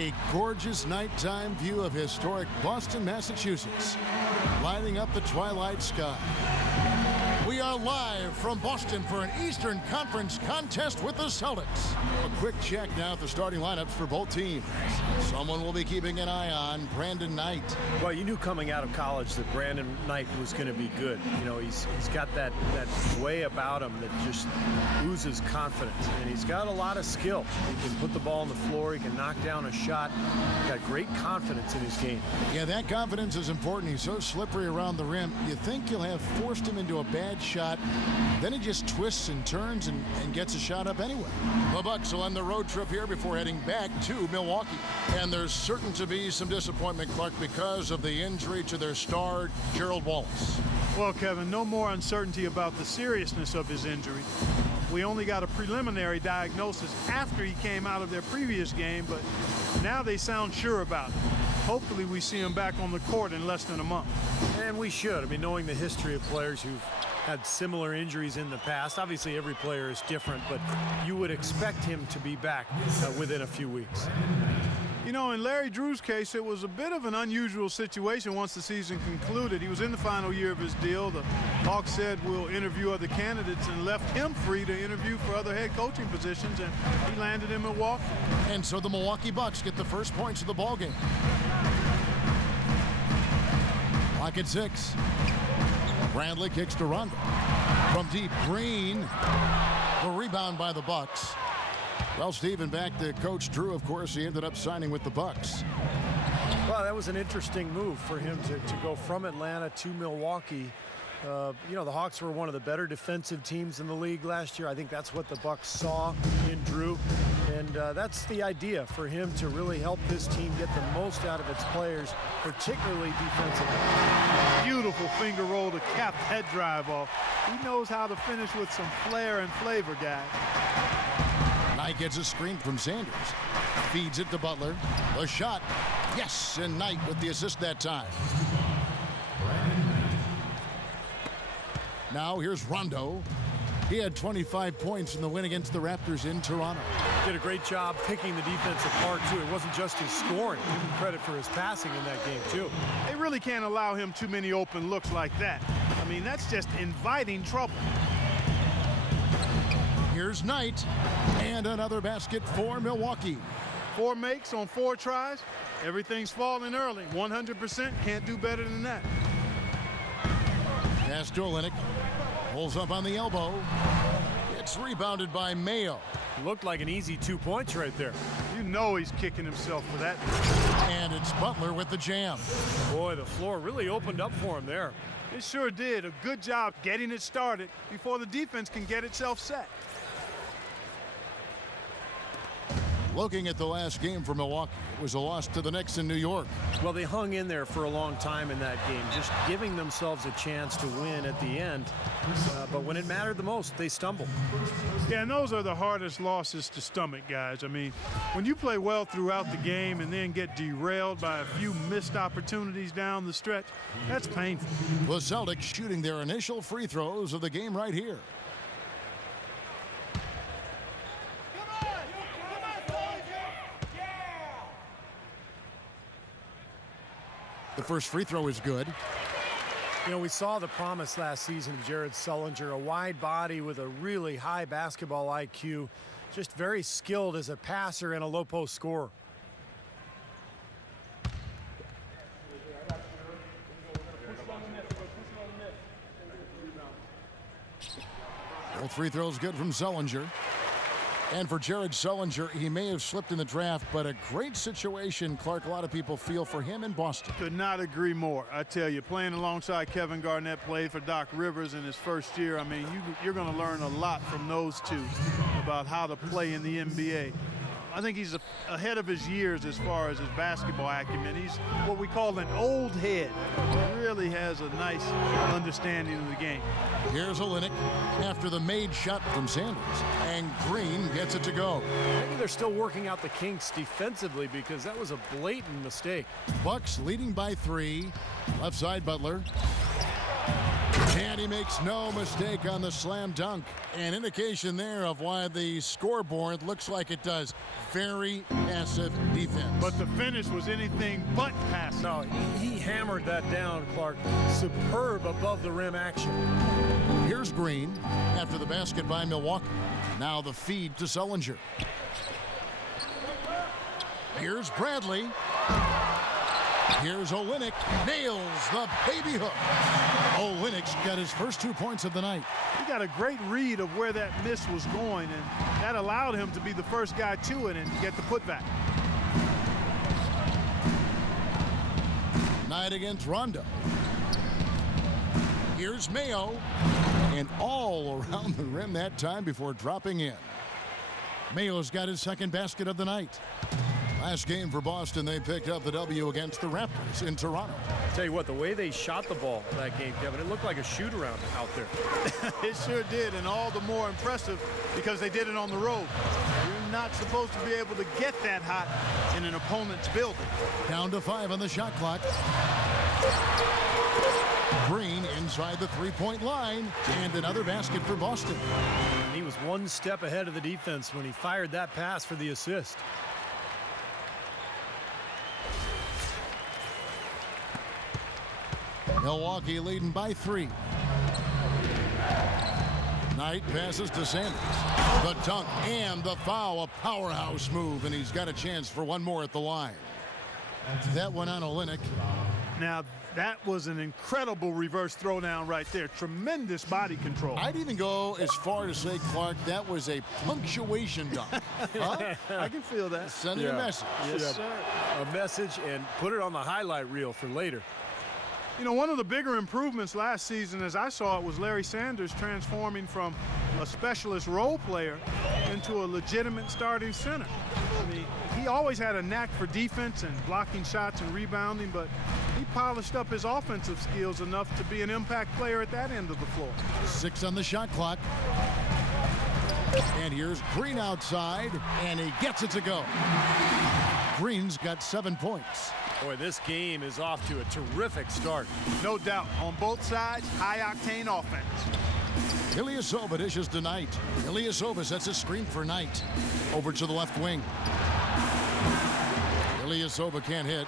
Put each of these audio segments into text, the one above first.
A gorgeous nighttime view of historic Boston, Massachusetts, lighting up the twilight sky. We are live from Boston for an Eastern Conference contest with the Celtics. A quick check now at the starting lineups for both teams. Someone will be keeping an eye on Brandon Knight. Well, you knew coming out of college that Brandon Knight was going to be good. You know, he's got that way about him that just oozes confidence, and he's got a lot of skill. He can put the ball on the floor. He can knock down a shot. He's got great confidence in his game. Yeah, that confidence is important. He's so slippery around the rim. You think you'll have forced him into a bad shot. Then he just twists and turns and gets a shot up anyway. The Bucks will end the road trip here before heading back to Milwaukee. And there's certain to be some disappointment, Clark, because of the injury to their star, Gerald Wallace. Well, Kevin, no more uncertainty about the seriousness of his injury. We only got a preliminary diagnosis after he came out of their previous game, but now they sound sure about it. Hopefully we see him back on the court in less than a month. And we should. I mean, knowing the history of players who've had similar injuries in the past. Obviously, every player is different, but you would expect him to be back within a few weeks. You know, in Larry Drew's case, it was a bit of an unusual situation once the season concluded. He was in the final year of his deal. The Hawks said we'll interview other candidates and left him free to interview for other head coaching positions, and he landed in Milwaukee. And so the Milwaukee Bucks get the first points of the ballgame. Clock at 6. Bradley kicks to Rondo. From deep, Green. The rebound by the Bucks. Well, Stephen, back to Coach Drew, of course. He ended up signing with the Bucks. Well, that was an interesting move for him to go from Atlanta to Milwaukee. You know, the Hawks were one of the better defensive teams in the league last year. I think that's what the Bucks saw in Drew. And that's the idea, for him to really help this team get the most out of its players, particularly defensively. Beautiful finger roll to cap that drive off. He knows how to finish with some flair and flavor, guys. Knight gets a screen from Sanders. Feeds it to Butler. The shot. Yes, and Knight with the assist that time. Now here's Rondo. He had 25 points in the win against the Raptors in Toronto. Did a great job picking the defense apart, too. It wasn't just his scoring. Give him credit for his passing in that game, too. They really can't allow him too many open looks like that. I mean, that's just inviting trouble. Here's Knight. And another basket for Milwaukee. 4 makes on 4 tries. Everything's falling early. 100%. Can't do better than that. Pass to Olynyk. Pulls up on the elbow. It's rebounded by Mayo. Looked like an easy 2 points right there. You know he's kicking himself for that. And it's Butler with the jam. Boy, the floor really opened up for him there. It sure did. A good job getting it started before the defense can get itself set. Looking at the last game for Milwaukee, it was a loss to the Knicks in New York. Well, they hung in there for a long time in that game, just giving themselves a chance to win at the end. But when it mattered the most, they stumbled. Yeah, and those are the hardest losses to stomach, guys. I mean, when you play well throughout the game and then get derailed by a few missed opportunities down the stretch, that's painful. The Celtics shooting their initial free throws of the game right here. The first free throw is good. You know, we saw the promise last season of Jared Sullinger, a wide body with a really high basketball IQ, just very skilled as a passer and a low post scorer. Both free throws good from Sullinger. And for Jared Sullinger, he may have slipped in the draft, but a great situation, Clark, a lot of people feel for him in Boston. Could not agree more. I tell you, playing alongside Kevin Garnett, played for Doc Rivers in his first year. I mean, you're going to learn a lot from those two about how to play in the NBA. I think he's ahead of his years as far as his basketball acumen. He's what we call an old head. He really has a nice understanding of the game. Here's Olynyk after the made shot from Sanders. And Green gets it to go. Maybe they're still working out the kinks defensively because that was a blatant mistake. Bucks leading by 3. Left side Butler. And he makes no mistake on the slam dunk. An indication there of why the scoreboard looks like it does. Very passive defense. But the finish was anything but passive. No, he hammered that down, Clark. Superb above the rim action. Here's Green after the basket by Milwauke. Now the feed to Sullinger. Here's Bradley. Here's Olynyk. Nails the baby hook. Olynyk's got his first 2 points of the night. He got a great read of where that miss was going, and that allowed him to be the first guy to it and get the putback. Knight against Rondo. Here's Mayo. And all around the rim that time before dropping in. Mayo's got his second basket of the night. Last game for Boston, they picked up the W against the Raptors in Toronto. Tell you what, the way they shot the ball that game, Kevin, it looked like a shoot-around out there. It sure did, and all the more impressive because they did it on the road. You're not supposed to be able to get that hot in an opponent's building. Down to 5 on the shot clock. Green inside the three-point line, and another basket for Boston. And he was one step ahead of the defense when he fired that pass for the assist. Milwaukee leading by 3. Knight passes to Sanders. The dunk and the foul, a powerhouse move, and he's got a chance for one more at the line. That one on Olynyk. Now, that was an incredible reverse throwdown right there. Tremendous body control. I'd even go as far to say, Clark, that was a punctuation dunk. Huh? I can feel that. Sending a message. Yes, sir. A message, and put it on the highlight reel for later. You know, one of the bigger improvements last season, as I saw it, was Larry Sanders transforming from a specialist role player into a legitimate starting center. I mean, he always had a knack for defense and blocking shots and rebounding, but he polished up his offensive skills enough to be an impact player at that end of the floor. 6 on the shot clock. And here's Green outside, and he gets it to go. Green's got 7 points. Boy, this game is off to a terrific start. No doubt, on both sides, high-octane offense. Ilyasova dishes to Knight. Ilyasova sets a screen for Knight. Over to the left wing. Ilyasova can't hit.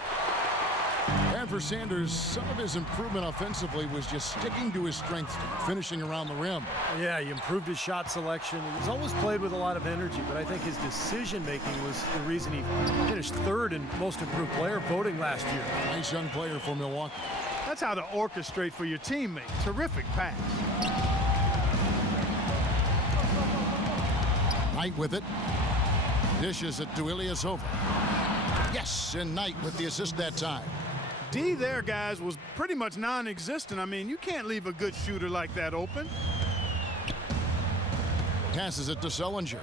And for Sanders, some of his improvement offensively was just sticking to his strengths, finishing around the rim. Yeah, he improved his shot selection. He's always played with a lot of energy, but I think his decision-making was the reason he finished third in most improved player voting last year. Nice young player for Milwaukee. That's how to orchestrate for your teammate. Terrific pass. Knight with it. Dishes it to Ilyasova. Yes, and Knight with the assist that time. D there, guys, was pretty much non-existent. I mean, you can't leave a good shooter like that open. Passes it to Sullinger.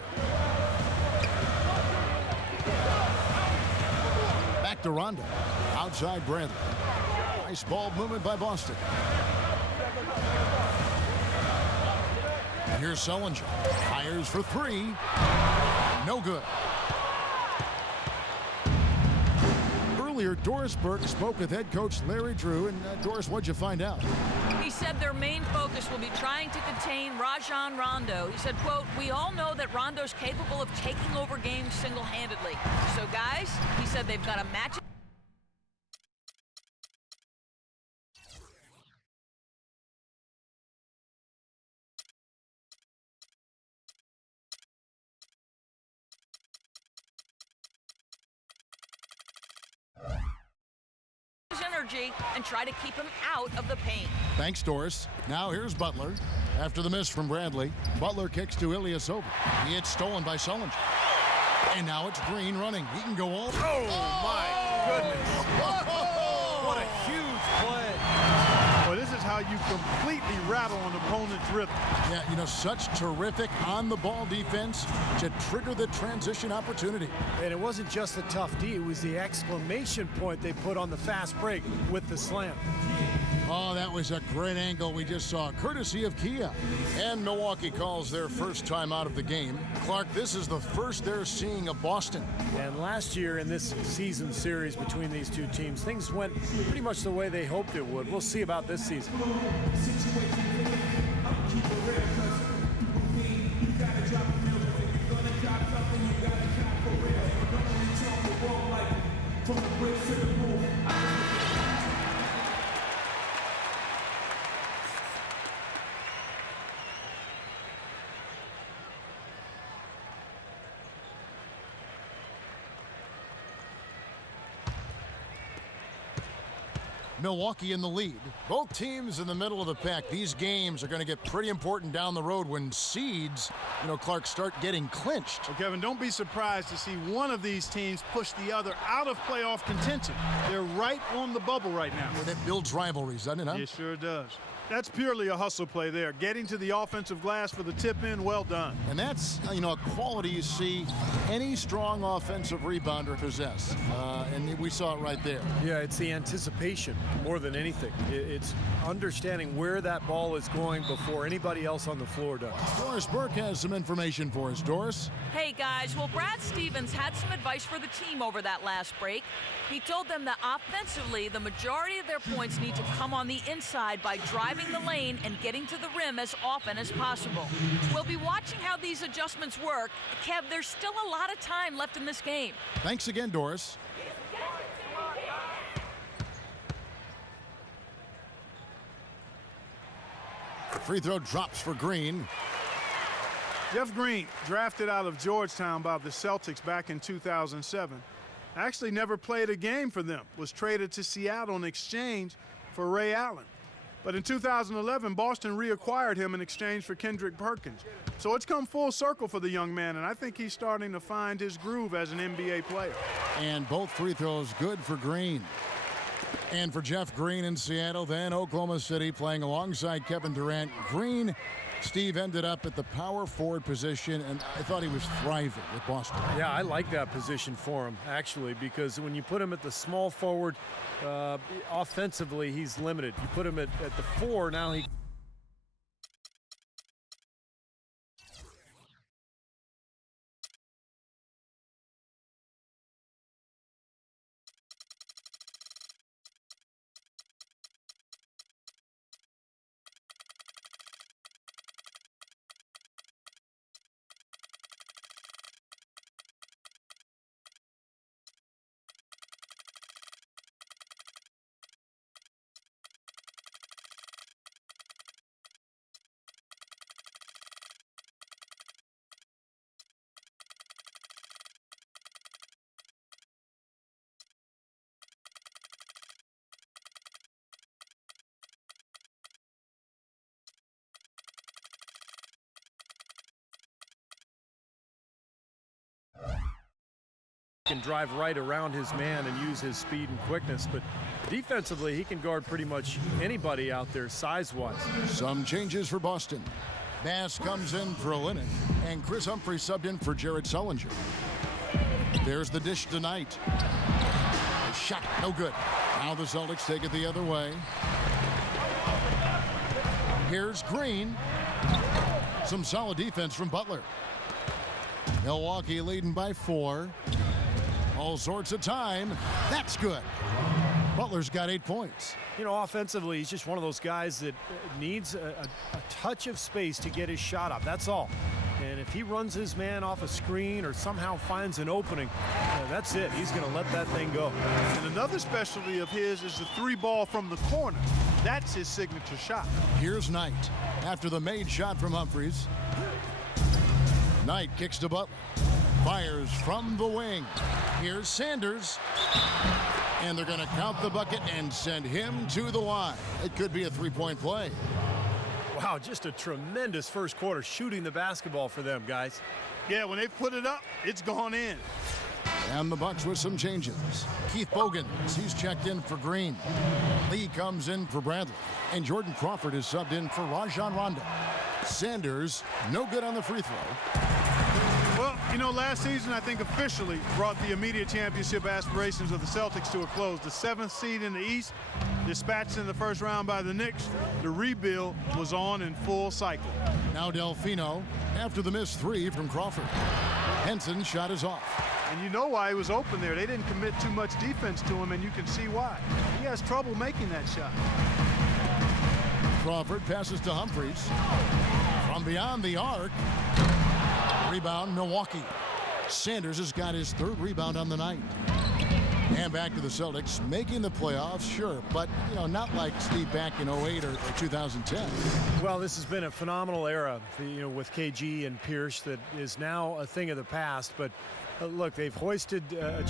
Back to Rondo. Outside Bradley. Nice ball movement by Boston. Here's Sullinger. Fires for 3. No good. Earlier, Doris Burke spoke with head coach Larry Drew. And Doris, what'd you find out? He said their main focus will be trying to contain Rajon Rondo. He said, quote, "We all know that Rondo's capable of taking over games single-handedly. So, guys," he said, "they've got a match." Energy and try to keep him out of the paint. Thanks, Doris. Now here's Butler. After the miss from Bradley, Butler kicks to Ilyasova. He hits stolen by Sullinger. And now it's Green running. He can go all. Oh, my goodness. What a huge play. Well, this is how you completely rattle an opponent's rhythm. Yeah, you know, such terrific on-the-ball defense to trigger the transition opportunity. And it wasn't just the tough D, it was the exclamation point they put on the fast break with the slam. Oh, that was a great angle we just saw, courtesy of Kia. And Milwaukee calls their first time out of the game. Clark, this is the first they're seeing of Boston. And last year in this season series between these two teams, things went pretty much the way they hoped it would. We'll see about this season. Milwaukee in the lead. Both teams in the middle of the pack. These games are going to get pretty important down the road when seeds, Clark, start getting clinched. Well, Kevin, don't be surprised to see one of these teams push the other out of playoff contention. They're right on the bubble right now. Well, that builds rivalries, doesn't it, huh? It sure does. That's purely a hustle play there. Getting to the offensive glass for the tip-in, well done. And that's, a quality you see any strong offensive rebounder possess. And we saw it right there. Yeah, it's the anticipation more than anything. It's understanding where that ball is going before anybody else on the floor does. Doris Burke has some information for us. Doris? Hey, guys. Well, Brad Stevens had some advice for the team over that last break. He told them that offensively, the majority of their points need to come on the inside by driving the lane and getting to the rim as often as possible. We'll be watching how these adjustments work. Kev, there's still a lot of time left in this game. Thanks again, Doris. Free throw drops for Green. Jeff Green, drafted out of Georgetown by the Celtics back in 2007, actually never played a game for them, was traded to Seattle in exchange for Ray Allen. But in 2011, Boston reacquired him in exchange for Kendrick Perkins. So it's come full circle for the young man, and I think he's starting to find his groove as an NBA player. And both free throws good for Green. And for Jeff Green in Seattle, then Oklahoma City playing alongside Kevin Durant. Green, Steve, ended up at the power forward position, and I thought he was thriving with Boston. Yeah, I like that position for him, actually, because when you put him at the small forward, offensively, he's limited. You put him at the 4, now he... can drive right around his man and use his speed and quickness, but defensively he can guard pretty much anybody out there size-wise. Some changes for Boston. Bass comes in for Olynyk, and Chris Humphrey subbed in for Jared Sullinger. There's the dish tonight. A shot, no good. Now the Celtics take it the other way. Here's Green. Some solid defense from Butler. Milwaukee leading by 4. All sorts of time. That's good. Butler's got 8 points. Offensively, he's just one of those guys that needs a touch of space to get his shot up. That's all. And if he runs his man off a screen or somehow finds an opening, that's it. He's going to let that thing go. And another specialty of his is the 3-ball from the corner. That's his signature shot. Here's Knight. After the made shot from Humphries, Knight kicks to Butler. Fires from the wing. Here's Sanders. And they're going to count the bucket and send him to the line. It could be a 3-point play. Wow, just a tremendous first quarter shooting the basketball for them, guys. Yeah, when they put it up, it's gone in. And the Bucks with some changes. Keith Bogans, he's checked in for Green. Lee comes in for Bradley. And Jordan Crawford is subbed in for Rajon Rondo. Sanders, no good on the free throw. Well, You know, last season, I think officially brought the immediate championship aspirations of the Celtics to a close. The 7th seed in the East, dispatched in the first round by the Knicks. The rebuild was on in full cycle. Now Delfino after the missed three from Crawford. Henson's shot is off. And you know why he was open there. They didn't commit too much defense to him, and you can see why. He has trouble making that shot. Crawford passes to Humphries. From beyond the arc. Rebound, Milwaukee. Sanders has got his 3rd rebound on the night. And back to the Celtics, making the playoffs, sure, but, you know, not like Steve back in 08 or 2010. Well, this has been a phenomenal era, you know, with KG and Pierce that is now a thing of the past. But look, they've hoisted a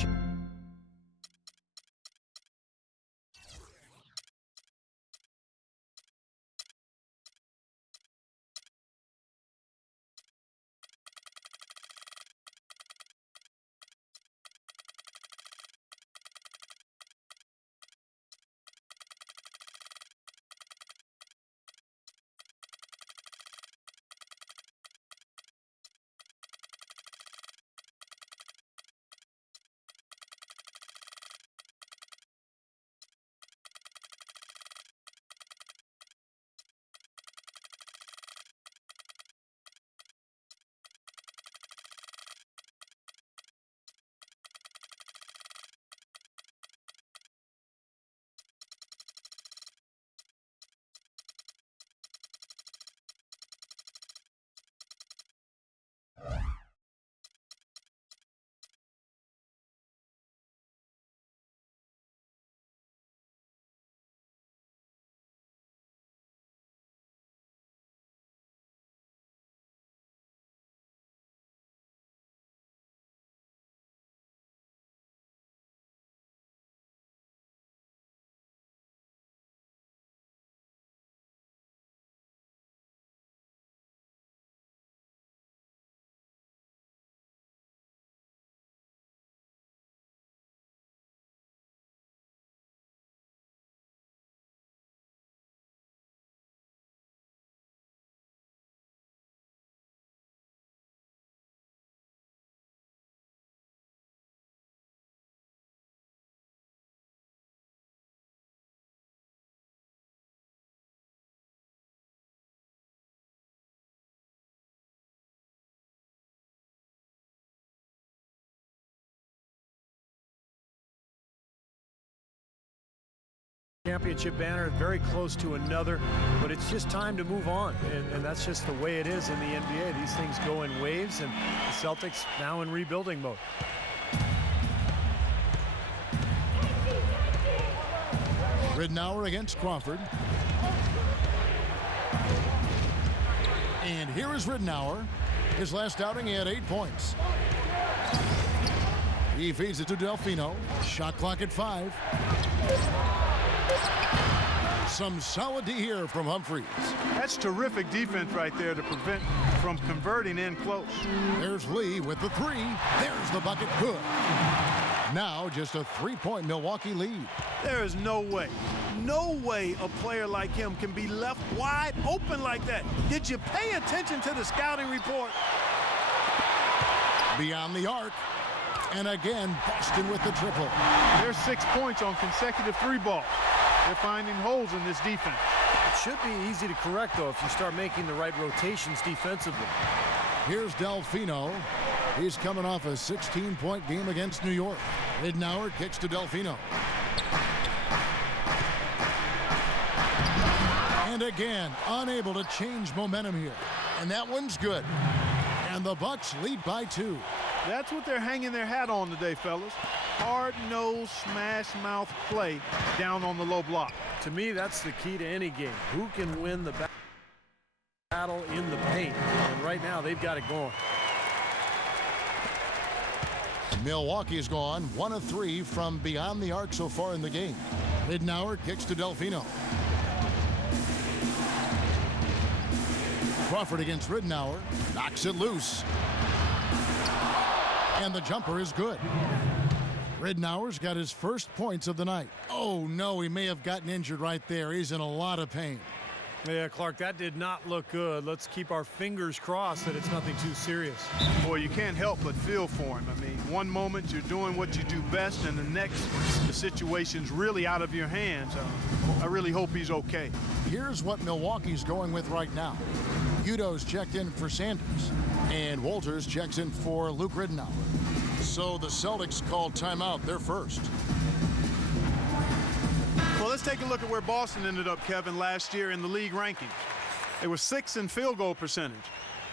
championship banner, very close to another, but it's just time to move on, and that's just the way it is in the NBA. These things go in waves, and the Celtics now in rebuilding mode. Ridnour against Crawford. And here is Ridnour. His last outing, he had 8 points. He feeds it to Delfino. Shot clock at 5. Some solid D here from Humphries. That's terrific defense right there to prevent from converting in close. There's Lee with the 3. There's the bucket. Good. Now just a 3-point Milwaukee lead. There is no way a player like him can be left wide open like that. Did you pay attention to the scouting report? Beyond the arc. And again, Boston with the triple. There's 6 points on consecutive 3 balls. They're finding holes in this defense. It should be easy to correct, though, if you start making the right rotations defensively. Here's Delfino. He's coming off a 16-point game against New York. Ridnour kicks to Delfino. And again, unable to change momentum here. And that one's good. And the Bucks lead by 2. That's what they're hanging their hat on today, fellas. Hard-nosed, smash-mouth play down on the low block. To me, that's the key to any game. Who can win the battle in the paint? And right now, they've got it going. Milwaukee's gone 1 of 3 from beyond the arc so far in the game. Ridnour kicks to Delfino. Crawford against Ridnour. Knocks it loose. And the jumper is good. Ridnour's got his first points of the night. Oh, no, he may have gotten injured right there. He's in a lot of pain. Yeah, Clark, that did not look good. Let's keep our fingers crossed that it's nothing too serious. Boy, you can't help but feel for him. I mean, one moment you're doing what you do best, and the next, the situation's really out of your hands. I really hope he's okay. Here's what Milwaukee's going with right now. Udo's checked in for Sanders, and Walters checks in for Luke Ridenour. So the Celtics called timeout. They're first. Well, let's take a look at where Boston ended up, Kevin, last year in the league rankings. They were 6th in field goal percentage,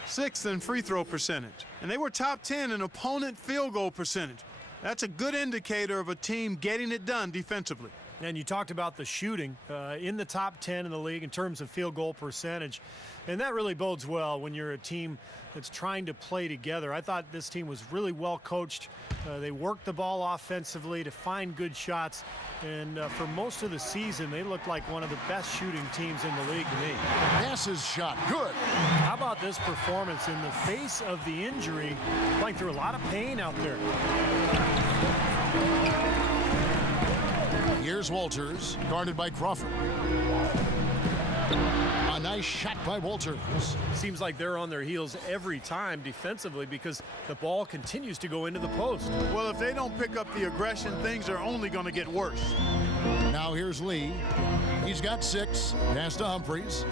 6th in free throw percentage, and they were top 10 in opponent field goal percentage. That's a good indicator of a team getting it done defensively. And you talked about the shooting in the top 10 in the league in terms of field goal percentage. And that really bodes well when you're a team that's trying to play together. I thought this team was really well coached. They worked the ball offensively to find good shots. And for most of the season, they looked like one of the best shooting teams in the league to me. Passes shot. Good. How about this performance in the face of the injury, playing through a lot of pain out there? Here's Walters, guarded by Crawford. A nice shot by Walters. Seems like they're on their heels every time defensively because the ball continues to go into the post. Well, if they don't pick up the aggression, things are only going to get worse. Now here's Lee. He's got 6. Pass to Humphries.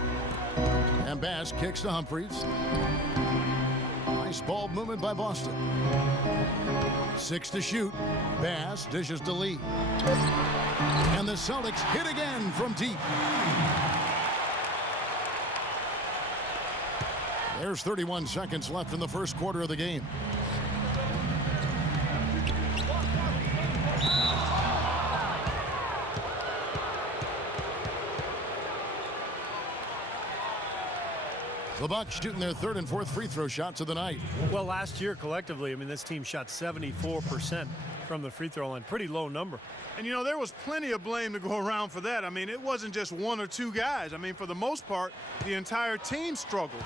And Bass kicks to Humphries. Nice ball movement by Boston. 6 to shoot. Bass dishes to Lee. And the Celtics hit again from deep. There's 31 seconds left in the first quarter of the game. The Bucks shooting their 3rd and 4th free throw shots of the night. Well, last year collectively, I mean, this team shot 74% from the free throw line. Pretty low number. And, you know, there was plenty of blame to go around for that. I mean, it wasn't just 1 or 2 guys. I mean, for the most part, the entire team struggled.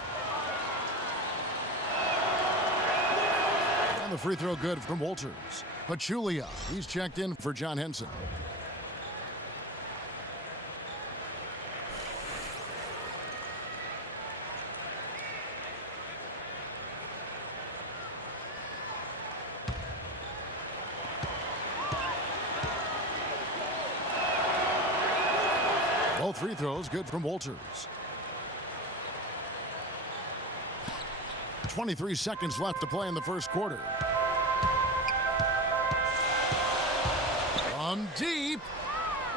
And the free throw good from Walters. Pachulia, he's checked in for John Henson. Both free throws good from Walters. 23 seconds left to play in the first quarter. From deep.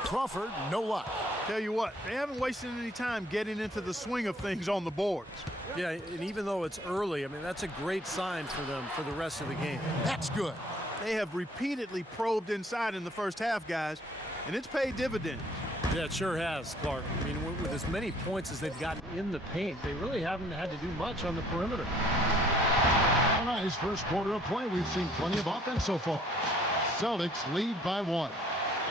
Crawford, no luck. Tell you what, they haven't wasted any time getting into the swing of things on the boards. Yeah, and even though it's early, I mean, that's a great sign for them for the rest of the game. That's good. They have repeatedly probed inside in the first half, guys, and it's paid dividends. Yeah, it sure has, Clark. I mean, with as many points as they've gotten in the paint, they really haven't had to do much on the perimeter. A nice first quarter of play. We've seen plenty of offense so far. Celtics lead by 1.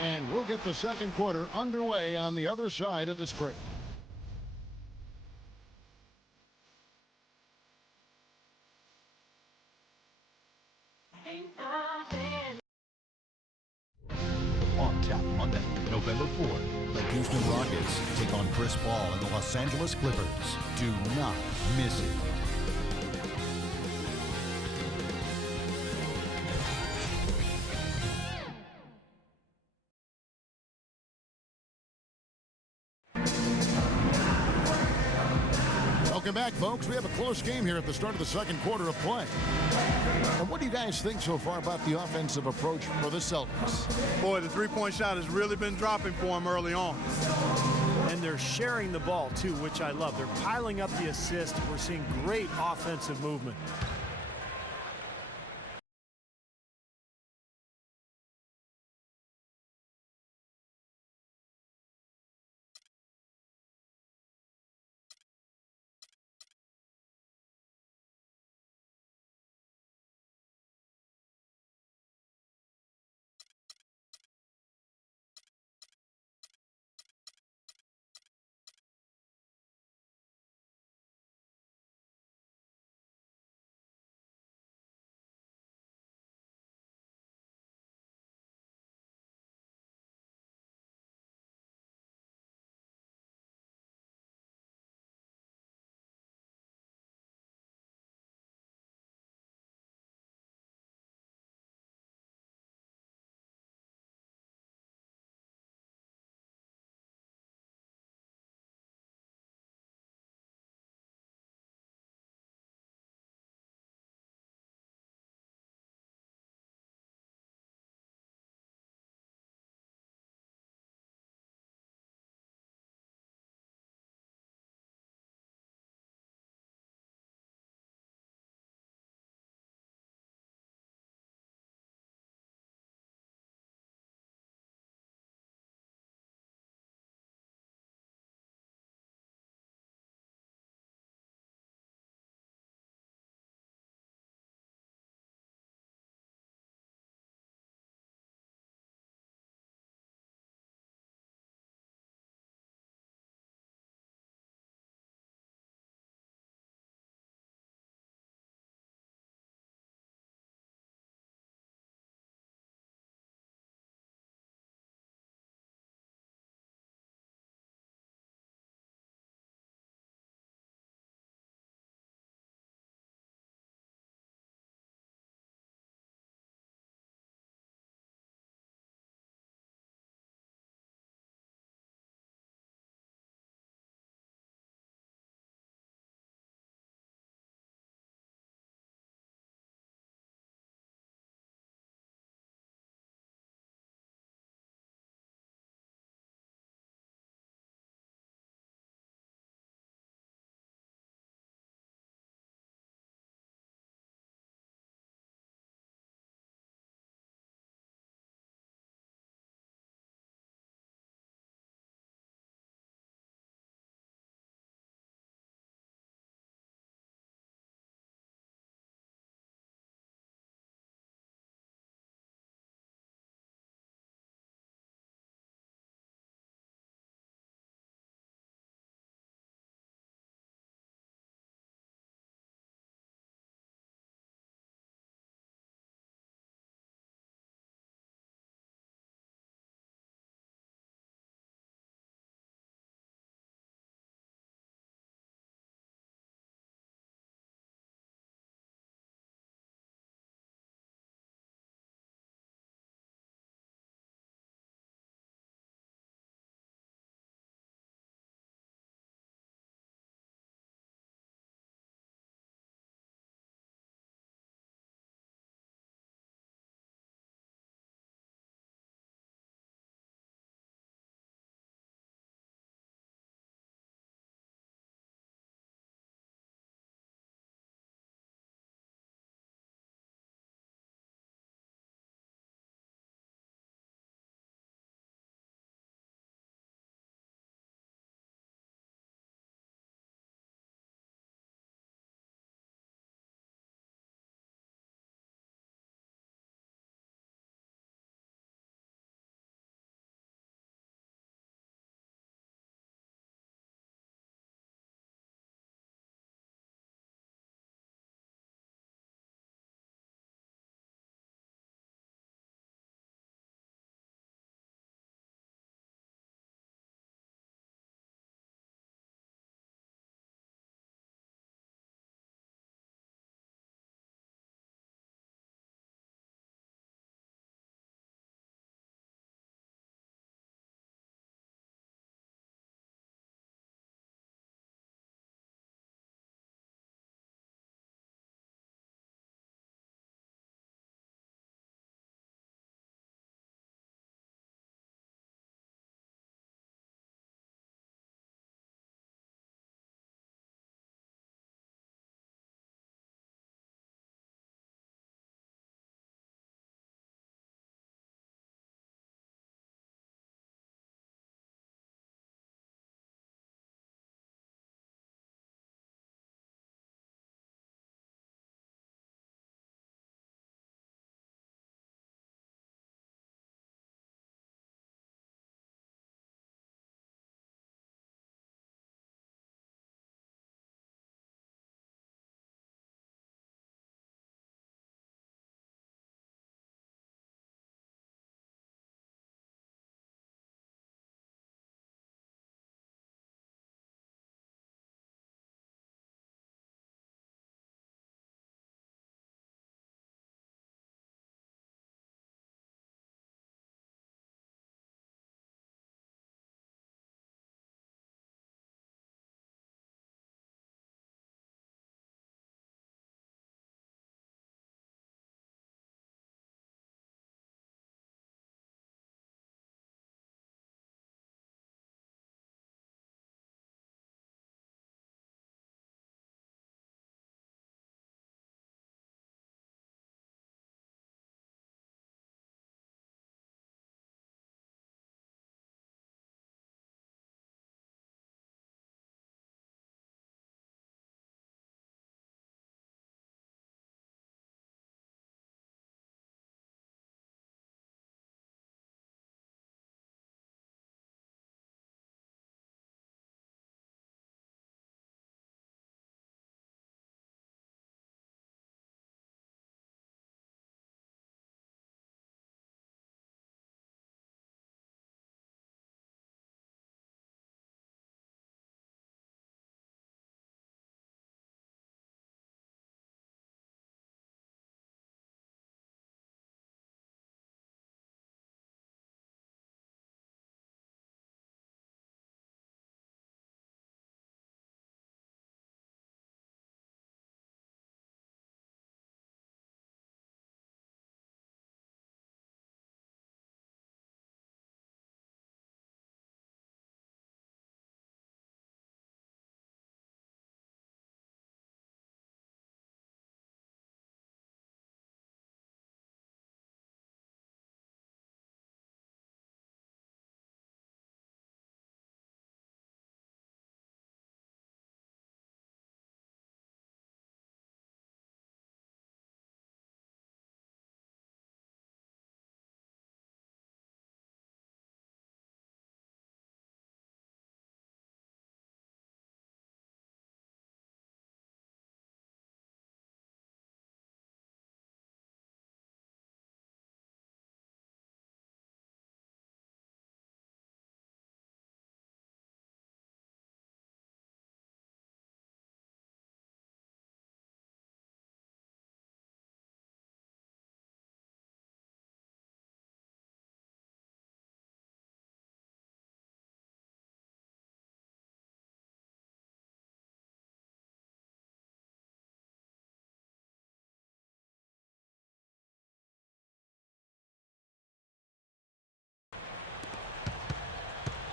And we'll get the second quarter underway on the other side of this break. On tap Monday, November 4th, the Houston Rockets take on Chris Paul and the Los Angeles Clippers. Do not miss it. Welcome back, folks. We have a close game here at the start of the second quarter of play. And what do you guys think so far about the offensive approach for the Celtics? Boy, the three-point shot has really been dropping for them early on. And they're sharing the ball, too, which I love. They're piling up the assist. We're seeing great offensive movement.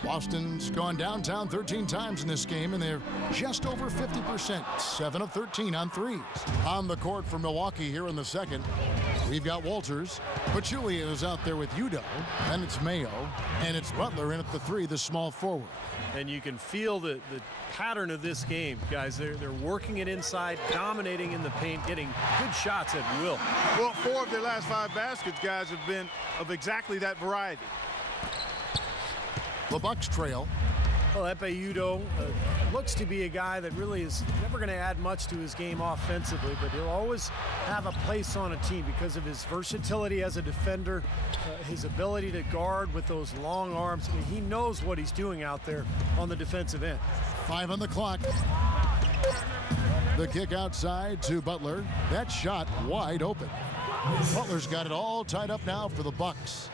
Boston's gone downtown 13 times in this game, and they're just over 50%, 7 of 13 on threes. On the court for Milwaukee here in the second, we've got Walters. Pachulia is out there with Udo, and it's Mayo, and it's Butler in at the 3, the small forward. And you can feel the pattern of this game, guys. They're working it inside, dominating in the paint, getting good shots at will. Well, 4 of their last 5 baskets, guys, have been of exactly that variety. The Bucks trail. Well, Epe Udo looks to be a guy that really is never going to add much to his game offensively, but he'll always have a place on a team because of his versatility as a defender, his ability to guard with those long arms. I mean, he knows what he's doing out there on the defensive end. 5 on the clock. The kick outside to Butler. That shot wide open. Butler's got it all tied up now for the Bucks.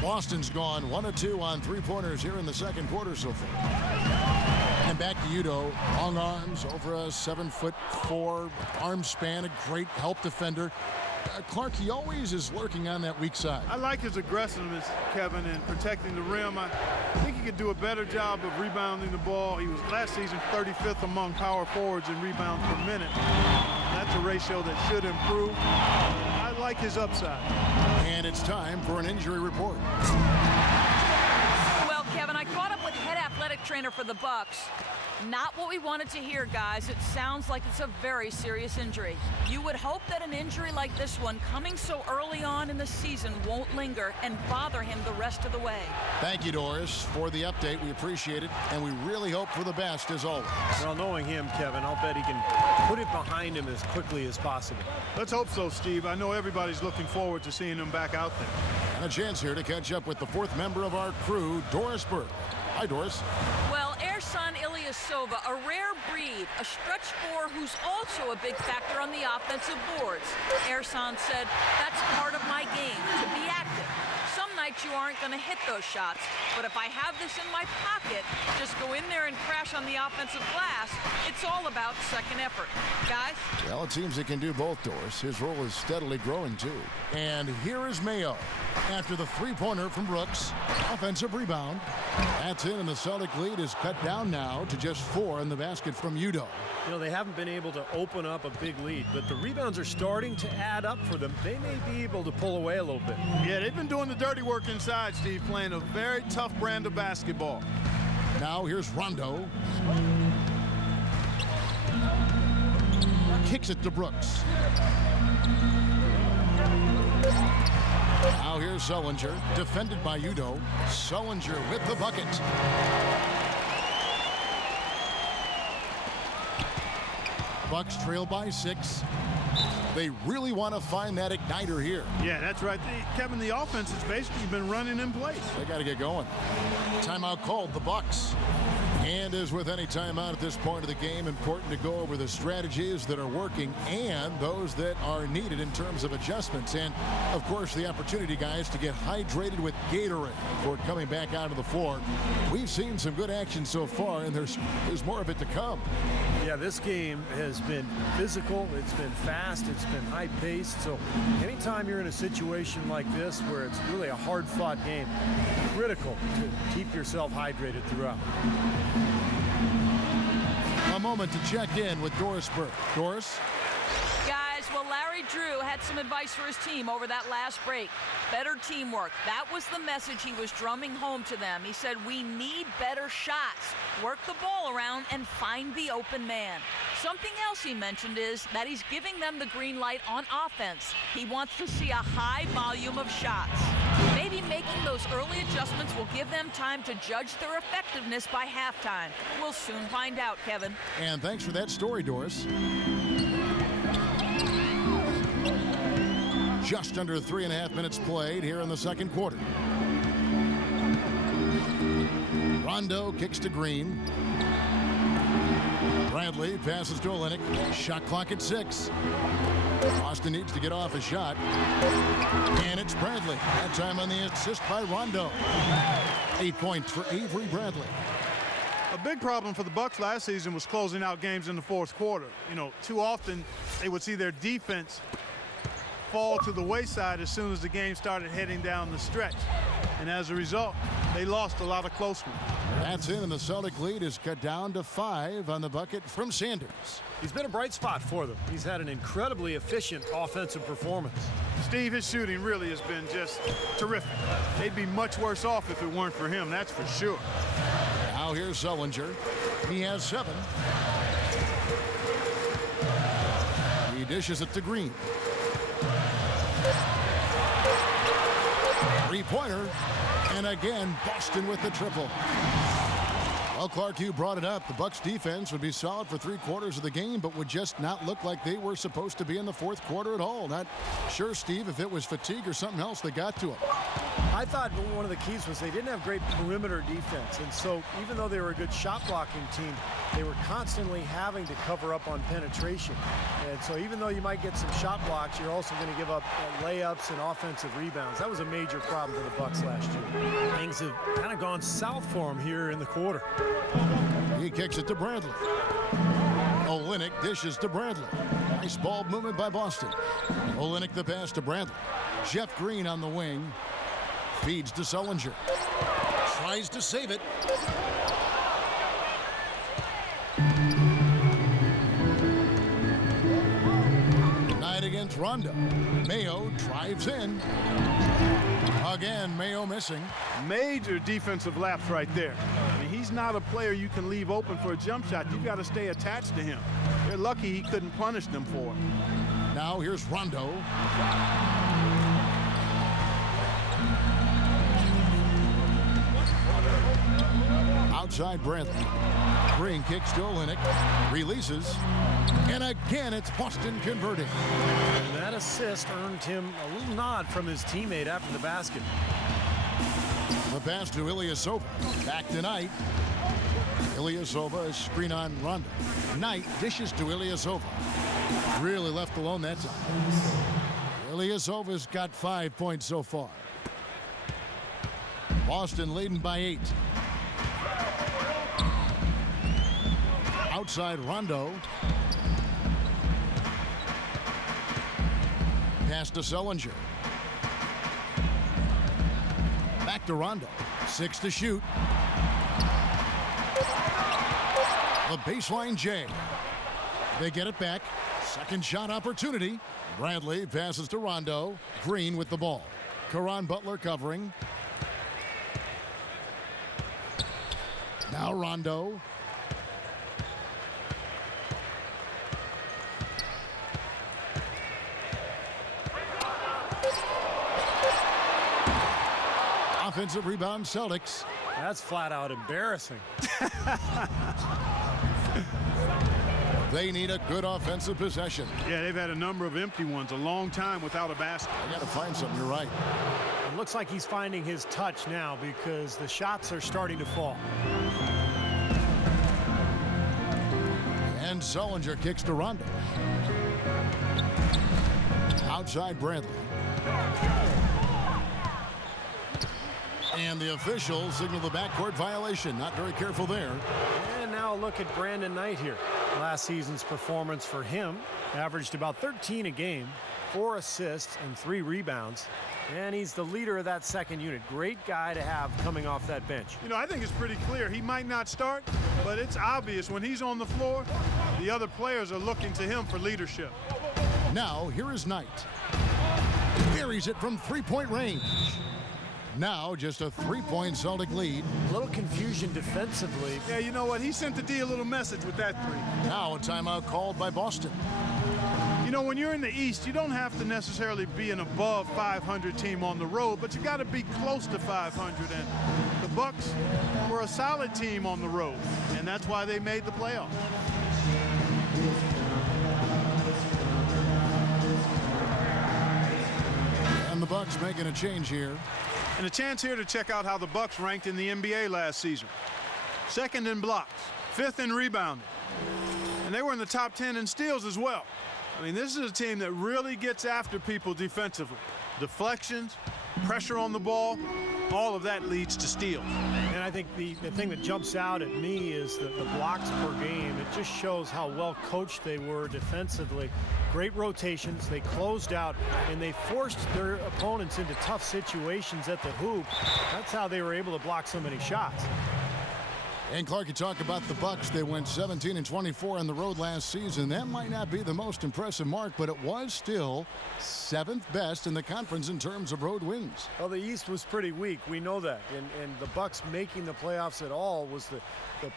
Boston's gone 1 of 2 on 3-pointers here in the second quarter so far. And back to Udo. Long arms, over a 7'4" arm span, a great help defender. Clark, he always is lurking on that weak side. I like his aggressiveness, Kevin, in protecting the rim. I think he could do a better job of rebounding the ball. He was last season 35th among power forwards in rebounds per minute. That's a ratio that should improve. I like his upside. And it's time for an injury report. Well, Kevin, I caught up with head athletic trainer for the Bucks. Not what we wanted to hear, guys. It sounds like it's a very serious injury. You would hope that an injury like this one, coming so early on in the season, won't linger and bother him the rest of the way. Thank you, Doris, for the update. We appreciate it, and we really hope for the best, as always. Well, knowing him, Kevin, I'll bet he can put it behind him as quickly as possible. Let's hope so, Steve. I know everybody's looking forward to seeing him back out there. And a chance here to catch up with the 4th member of our crew, Doris Burke. Hi, Doris. Well, Ersan Ilyasova, a rare breed, a stretch 4 who's also a big factor on the offensive boards. Ersan said, that's part of my game, to be active. Some nights you aren't going to hit those shots, but if I have this in my pocket, just go in there and crash on the offensive glass. It's all about second effort. Guys? Well, it seems he can do both, Doris. His role is steadily growing, too. And here is Mayo. After the 3-pointer from Brooks, offensive rebound. That's in, and the Celtic lead is cut down now to just 4 in the basket from Udo. You know, they haven't been able to open up a big lead, but the rebounds are starting to add up for them. They may be able to pull away a little bit. Yeah, they've been doing the dirty work inside, Steve, playing a very tough brand of basketball. Now here's Rondo. Kicks it to Brooks. Now here's Sullinger, defended by Udo. Sullinger with the bucket. Bucks trail by 6. They really want to find that igniter here. Yeah, that's right. Kevin, the offense has basically been running in place. They got to get going. Timeout called, the Bucks. And as with any timeout at this point of the game, important to go over the strategies that are working and those that are needed in terms of adjustments. And, of course, the opportunity, guys, to get hydrated with Gatorade before coming back out of the floor. We've seen some good action so far, and there's more of it to come. Yeah, this game has been physical, it's been fast, it's been high-paced. So anytime you're in a situation like this where it's really a hard-fought game, critical to keep yourself hydrated throughout. A moment to check in with Doris Burke. Doris? Guys, well, Larry Drew had some advice for his team over that last break. Better teamwork. That was the message he was drumming home to them. He said, we need better shots. Work the ball around and find the open man. Something else he mentioned is that he's giving them the green light on offense. He wants to see a high volume of shots. Maybe making those early adjustments will give them time to judge their effectiveness by halftime. We'll soon find out, Kevin. And thanks for that story, Doris. Just under 3.5 minutes played here in the second quarter. Rondo kicks to Green. Bradley passes to Olynyk. Shot clock at 6. Boston needs to get off a shot. And it's Bradley. That time on the assist by Rondo. 8 points for Avery Bradley. A big problem for the Bucks last season was closing out games in the fourth quarter. You know, too often they would see their defense fall to the wayside as soon as the game started heading down the stretch. and as a result, they lost a lot of close ones. That's in, and the Celtic lead is cut down to 5 on the bucket from Sanders. He's been a bright spot for them. He's had an incredibly efficient offensive performance. Steve, his shooting really has been just terrific. They'd be much worse off if it weren't for him, that's for sure. Now here's Sullinger. He has 7. He dishes it to Green. Three-pointer. And again, Boston with the triple. Well, Clark, you brought it up. The Bucks defense would be solid for 3/4 of the game, but would just not look like they were supposed to be in the 4th quarter at all. Not sure, Steve, if it was fatigue or something else that got to them. I thought one of the keys was they didn't have great perimeter defense. And so even though they were a good shot blocking team, they were constantly having to cover up on penetration. And so even though you might get some shot blocks, you're also going to give up layups and offensive rebounds. That was a major problem for the Bucks last year. Things have kind of gone south for them here in the quarter. He kicks it to Bradley. Olynyk dishes to Bradley. Nice ball movement by Boston. Olynyk the pass to Bradley. Jeff Green on the wing. Feeds to Sullinger. Tries to save it. Night against Rondo. Mayo drives in. Again, Mayo missing. Major defensive lapse right there. I mean, he's not a player you can leave open for a jump shot. You've got to stay attached to him. They're lucky he couldn't punish them for it. Now here's Rondo. Outside Bradley. Green kicks to Olynyk. Releases. And again, it's Boston converting. And that assist earned him a little nod from his teammate after the basket. The pass to Ilyasova. Back to Knight. Ilyasova, a screen on Rondo. Knight dishes to Ilyasova. Really left alone that time. Ilyasova's got 5 points so far. Boston leading by 8. Outside Rondo. Pass to Sullinger. Back to Rondo. 6 to shoot. The baseline J. They get it back. Second shot opportunity. Bradley passes to Rondo. Green with the ball. Caron Butler covering. Now Rondo. Offensive rebound, Celtics. That's flat out embarrassing. They need a good offensive possession. Yeah, they've had a number of empty ones, a long time without a basket. I got to find something, you're right. It looks like he's finding his touch now because the shots are starting to fall. And Sullinger kicks to Rondo. Outside Bradley. And the officials signal the backcourt violation. Not very careful there. And now look at Brandon Knight here. Last season's performance for him averaged about 13 a game, 4 assists and 3 rebounds. And he's the leader of that second unit. Great guy to have coming off that bench. You know, I think it's pretty clear. He might not start, but it's obvious when he's on the floor, the other players are looking to him for leadership. Now, here is Knight. Buries it from three-point range. Now, just a 3-point Celtic lead. A little confusion defensively. Yeah, you know what? He sent the D a little message with that three. Now, a timeout called by Boston. You know, when you're in the East, you don't have to necessarily be an above 500 team on the road, but you got to be close to 500. And the Bucks were a solid team on the road, and that's why they made the playoffs. And the Bucks making a change here. And a chance here to check out how the Bucks ranked in the NBA last season. 2nd in blocks, 5th in rebounding. And they were in the top 10 in steals as well. I mean, this is a team that really gets after people defensively. Deflections, pressure on the ball, all of that leads to steals. And I think the thing that jumps out at me is the blocks per game. It just shows how well coached they were defensively. Great rotations. They closed out, and they forced their opponents into tough situations at the hoop. That's how they were able to block so many shots. And Clark, you talk about the Bucks. They went 17-24 on the road last season. That might not be the most impressive mark, but it was still 7th best in the conference in terms of road wins. Well, the East was pretty weak. We know that. And the Bucks making the playoffs at all was the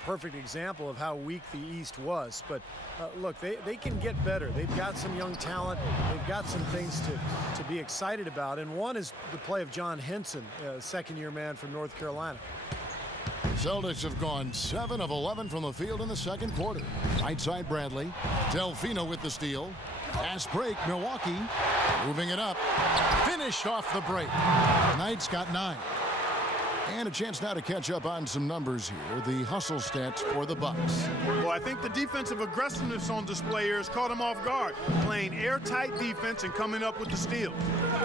perfect example of how weak the East was. But look, they can get better. They've got some young talent. They've got some things to be excited about. And one is the play of John Henson, second-year man from North Carolina. Celtics have gone 7 of 11 from the field in the second quarter. Right side Bradley. Delfino with the steal. Fast break, Milwaukee. Moving it up. Finished off the break. Knight's got 9. And a chance now to catch up on some numbers here. The hustle stats for the Bucks. Well, I think the defensive aggressiveness on display here has caught them off guard. Playing airtight defense and coming up with the steal.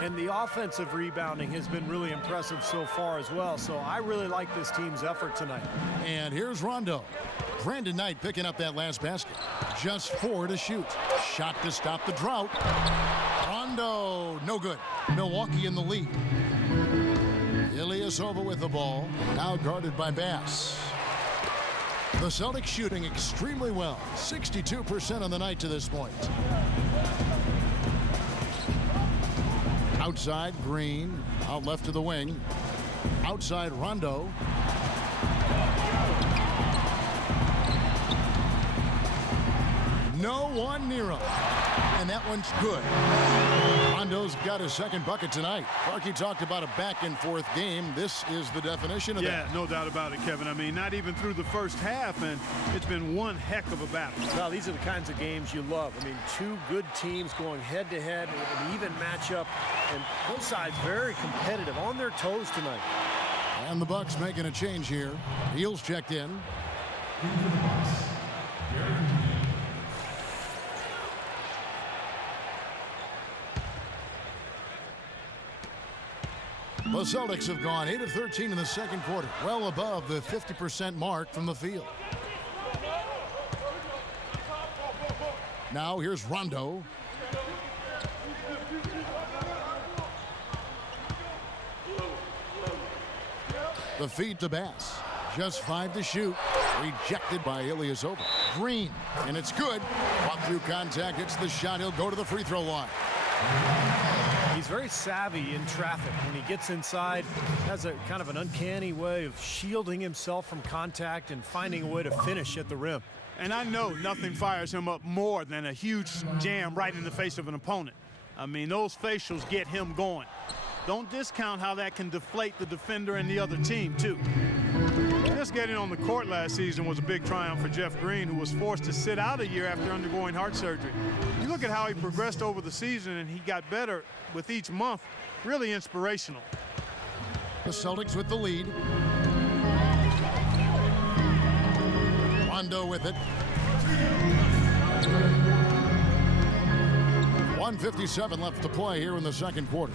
And the offensive rebounding has been really impressive so far as well. So I really like this team's effort tonight. And here's Rondo. Brandon Knight picking up that last basket. Just 4 to shoot. Shot to stop the drought. Rondo, no good. Milwaukee in the lead. Ilyasova with the ball, now guarded by Bass. The Celtics shooting extremely well, 62% on the night to this point. Outside, Green, out left to the wing. Outside, Rondo. No one near him. And that one's good. Rondo's got his second bucket tonight. Clarky talked about a back-and-forth game. This is the definition of that. Yeah, no doubt about it, Kevin. I mean, not even through the first half, and it's been one heck of a battle. Well, these are the kinds of games you love. I mean, two good teams going head-to-head, an even matchup, and both sides very competitive, on their toes tonight. And the Bucks making a change here. Heels checked in. The Celtics have gone 8 of 13 in the second quarter, well above the 50% mark from the field. Now here's Rondo. The feed to Bass. Just 5 to shoot. Rejected by Ilyasova. Green, and it's good. Walk through contact, hits the shot. He'll go to the free throw line. He's very savvy in traffic. When he gets inside, has a kind of an uncanny way of shielding himself from contact and finding a way to finish at the rim. And I know nothing fires him up more than a huge jam right in the face of an opponent. I mean, those facials get him going. Don't discount how that can deflate the defender and the other team, too. Just getting on the court last season was a big triumph for Jeff Green, who was forced to sit out a year after undergoing heart surgery. You look at how he progressed over the season, and he got better with each month. Really inspirational. The Celtics with the lead. Rondo with it. 1:57 left to play here in the second quarter.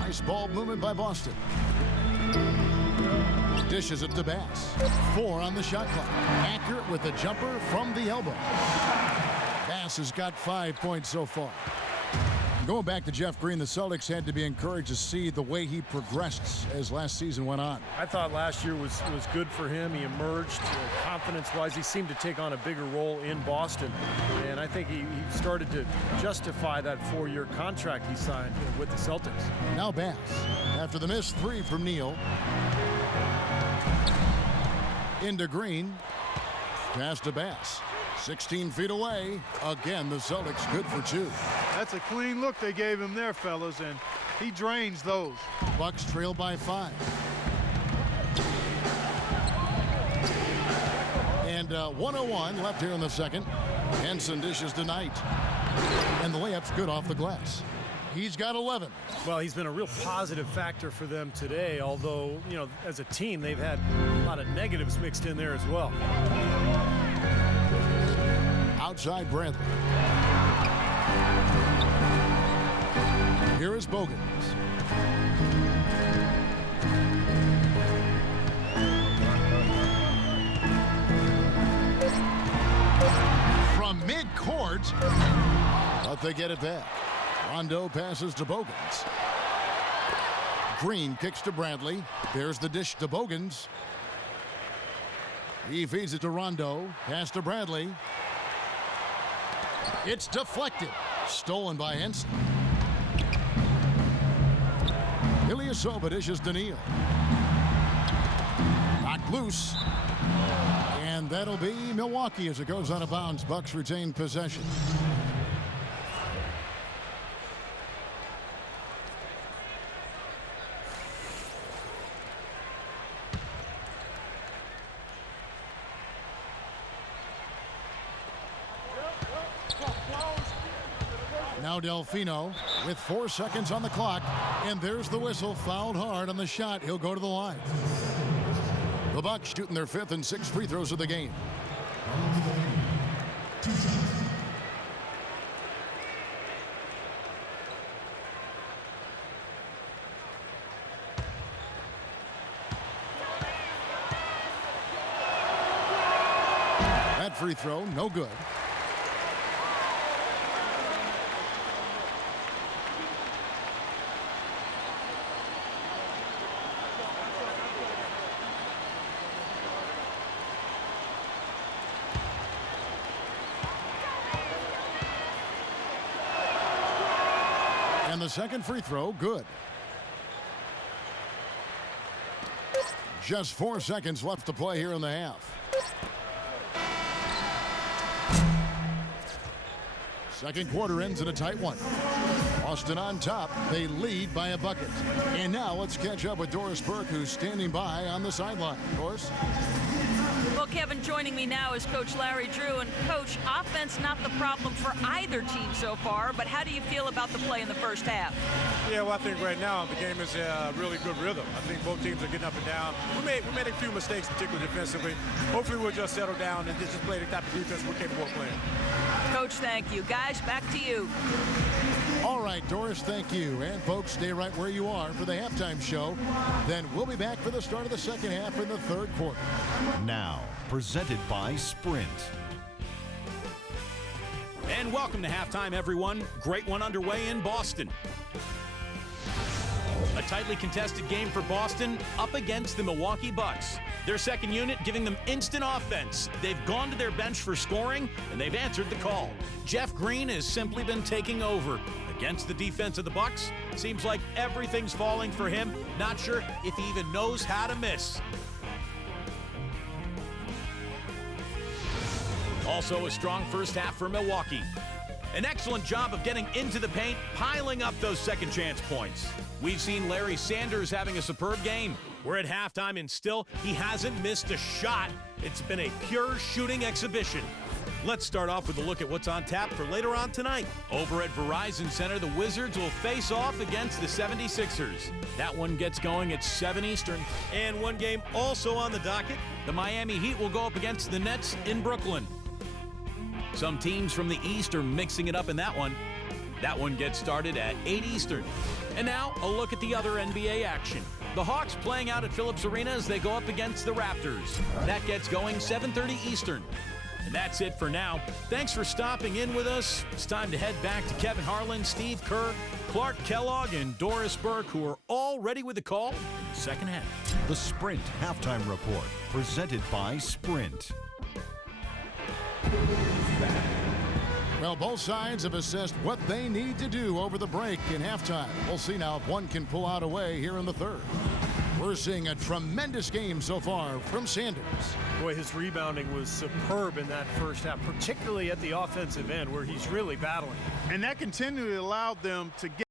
Nice ball movement by Boston. Dishes it to Bass. 4 on the shot clock. Accurate with the jumper from the elbow. Bass has got 5 points so far. Going back to Jeff Green, the Celtics had to be encouraged to see the way he progressed as last season went on. I thought last year was good for him. He emerged confidence-wise. He seemed to take on a bigger role in Boston. And I think he started to justify that 4-year contract he signed with the Celtics. Now Bass, after the missed 3 from Neal. Into Green. Pass to Bass. 16 feet away. Again, the Celtics good for 2. That's a clean look they gave him there, fellas, and he drains those. Bucks trail by 5. And 1:01 left here in the second. Henson dishes to Knight. And the layup's good off the glass. He's got 11. Well, he's been a real positive factor for them today, although, you know, as a team, they've had a lot of negatives mixed in there as well. Outside Bradley. Here is Bogans. Wizards. But they get it back. Rondo passes to Bogans. Green kicks to Bradley. There's the dish to Bogans. He feeds it to Rondo. Pass to Bradley. It's deflected. Stolen by Henson. Ilyasova dishes to Neal. Knocked loose. And that'll be Milwaukee as it goes out of bounds. Bucks retain possession. Now Delfino with 4 seconds on the clock, and there's the whistle. Fouled hard on the shot. He'll go to the line. The Bucks shooting their 5th and 6th free throws of the game. That free throw, no good. And the second free throw, good. Just 4 seconds left to play here in the half. Second quarter ends in a tight one. Boston on top. They lead by a bucket. And now let's catch up with Doris Burke, who's standing by on the sideline. Doris? Well, Kevin, joining me now is Coach Larry Drew. And, Coach, offense not the problem for either team so far, but how do you feel about the play in the first half? Yeah, well, I think right now the game is a really good rhythm. I think both teams are getting up and down. We made a few mistakes, particularly defensively. Hopefully we'll just settle down and just play the type of defense we're capable of playing. Coach, thank you. Guys, back to you. All right, Doris, thank you. And, folks, stay right where you are for the halftime show. Then we'll be back for the start of the second half in the third quarter. Now, presented by Sprint. And welcome to halftime, everyone. Great one underway in Boston. A tightly contested game for Boston up against the Milwaukee Bucks. Their second unit giving them instant offense. They've gone to their bench for scoring, and they've answered the call. Jeff Green has simply been taking over. Against the defense of the Bucks, seems like everything's falling for him. Not sure if he even knows how to miss. Also a strong first half for Milwaukee. An excellent job of getting into the paint, piling up those second chance points. We've seen Larry Sanders having a superb game. We're at halftime and still he hasn't missed a shot. It's been a pure shooting exhibition. Let's start off with a look at what's on tap for later on tonight. Over at Verizon Center, the Wizards will face off against the 76ers. That one gets going at 7 Eastern. And one game also on the docket. The Miami Heat will go up against the Nets in Brooklyn. Some teams from the East are mixing it up in that one. That one gets started at 8 Eastern. And now, a look at the other NBA action. The Hawks playing out at Phillips Arena as they go up against the Raptors. That gets going 7:30 Eastern. And that's it for now. Thanks for stopping in with us. It's time to head back to Kevin Harlan, Steve Kerr, Clark Kellogg, and Doris Burke, who are all ready with the call in the second half. The Sprint Halftime Report, presented by Sprint. Well, both sides have assessed what they need to do over the break in halftime. We'll see now if one can pull out a way here in the third. We're seeing a tremendous game so far from Sanders. Boy, his rebounding was superb in that first half, particularly at the offensive end where he's really battling. And that continually allowed them to get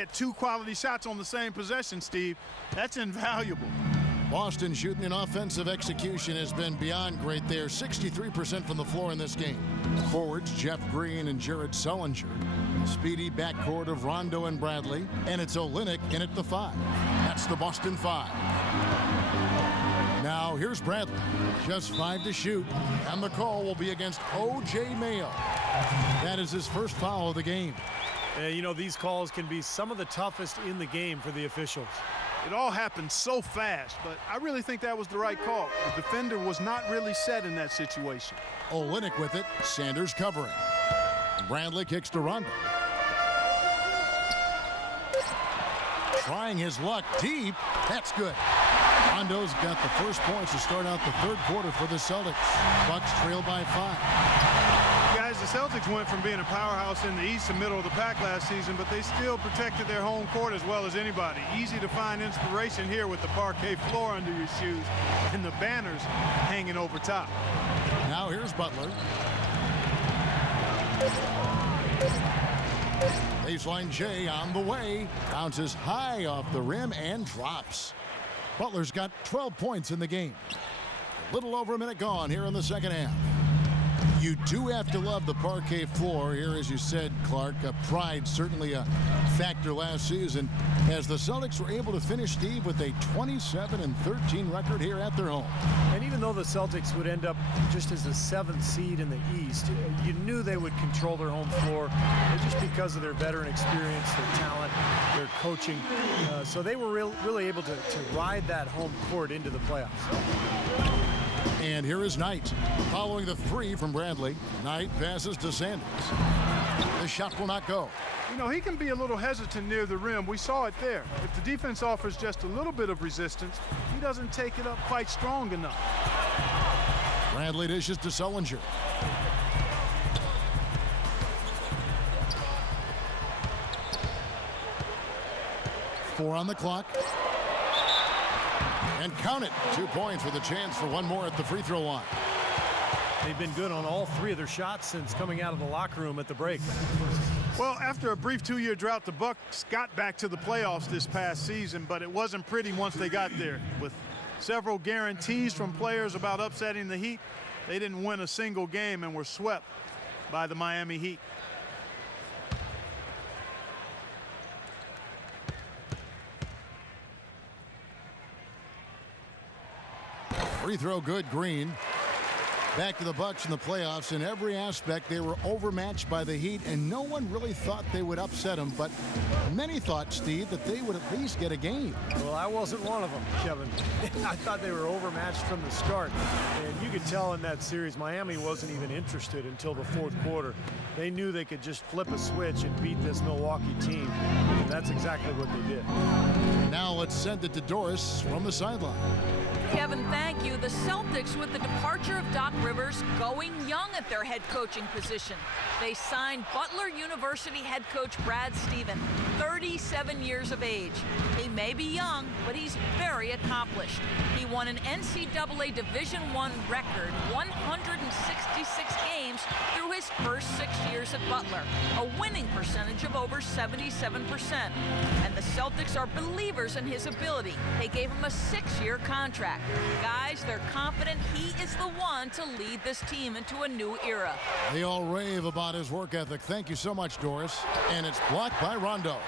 Get 2 quality shots on the same possession, Steve. That's invaluable. Boston shooting in offensive execution has been beyond great there. 63% from the floor in this game. Forwards Jeff Green and Jared Sullinger. Speedy backcourt of Rondo and Bradley. And it's Olynyk in at the 5. That's the Boston 5. Now here's Bradley. Just 5 to shoot. And the call will be against O.J. Mayo. That is his first foul of the game. You know, these calls can be some of the toughest in the game for the officials. It all happened so fast, but I really think that was the right call. The defender was not really set in that situation. Olynyk with it. Sanders covering. Bradley kicks to Rondo. Trying his luck deep. That's good. Rondo's got the first points to start out the third quarter for the Celtics. Bucks trail by 5. Guys, the Celtics went from being a powerhouse in the East and middle of the pack last season, but they still protected their home court as well as anybody. Easy to find inspiration here with the parquet floor under your shoes and the banners hanging over top. Now here's Butler. Baseline J on the way. Bounces high off the rim and drops. Butler's got 12 points in the game. A little over a minute gone here in the second half. You do have to love the parquet floor here, as you said, Clark. Pride certainly a factor last season, as the Celtics were able to finish, Steve, with a 27-13 record here at their home. And even though the Celtics would end up just as the 7th seed in the East, you knew they would control their home floor just because of their veteran experience, their talent, their coaching. So they were really able to ride that home court into the playoffs. And here is Knight. Following the 3 from Bradley, Knight passes to Sanders. The shot will not go. You know, he can be a little hesitant near the rim. We saw it there. If the defense offers just a little bit of resistance, he doesn't take it up quite strong enough. Bradley dishes to Sullinger. Four on the clock. And count it. 2 points with a chance for one more at the free throw line. They've been good on all 3 of their shots since coming out of the locker room at the break. Well, after a brief 2-year drought, the Bucks got back to the playoffs this past season, but it wasn't pretty once they got there. With several guarantees from players about upsetting the Heat, they didn't win a single game and were swept by the Miami Heat. Free throw good, Green. Back to the Bucks in the playoffs. In every aspect, they were overmatched by the Heat, and no one really thought they would upset them. But many thought, Steve, that they would at least get a game. Well, I wasn't one of them, Kevin. I thought they were overmatched from the start. And you could tell in that series, Miami wasn't even interested until the fourth quarter. They knew they could just flip a switch and beat this Milwaukee team. And that's exactly what they did. Now let's send it to Doris from the sideline. Kevin, thank you. The Celtics, with the departure of Doc Rivers, going young at their head coaching position. They signed Butler University head coach Brad Stevens, 37 years of age. He may be young, but he's very accomplished. He won an NCAA Division I record 166 games through his first 6 years at Butler, a winning percentage of over 77%. And the Celtics are believers in his ability. They gave him a 6-year contract. Guys, they're confident he is the one to lead this team into a new era. They all rave about his work ethic. Thank you so much, Doris. And it's blocked by Rondo.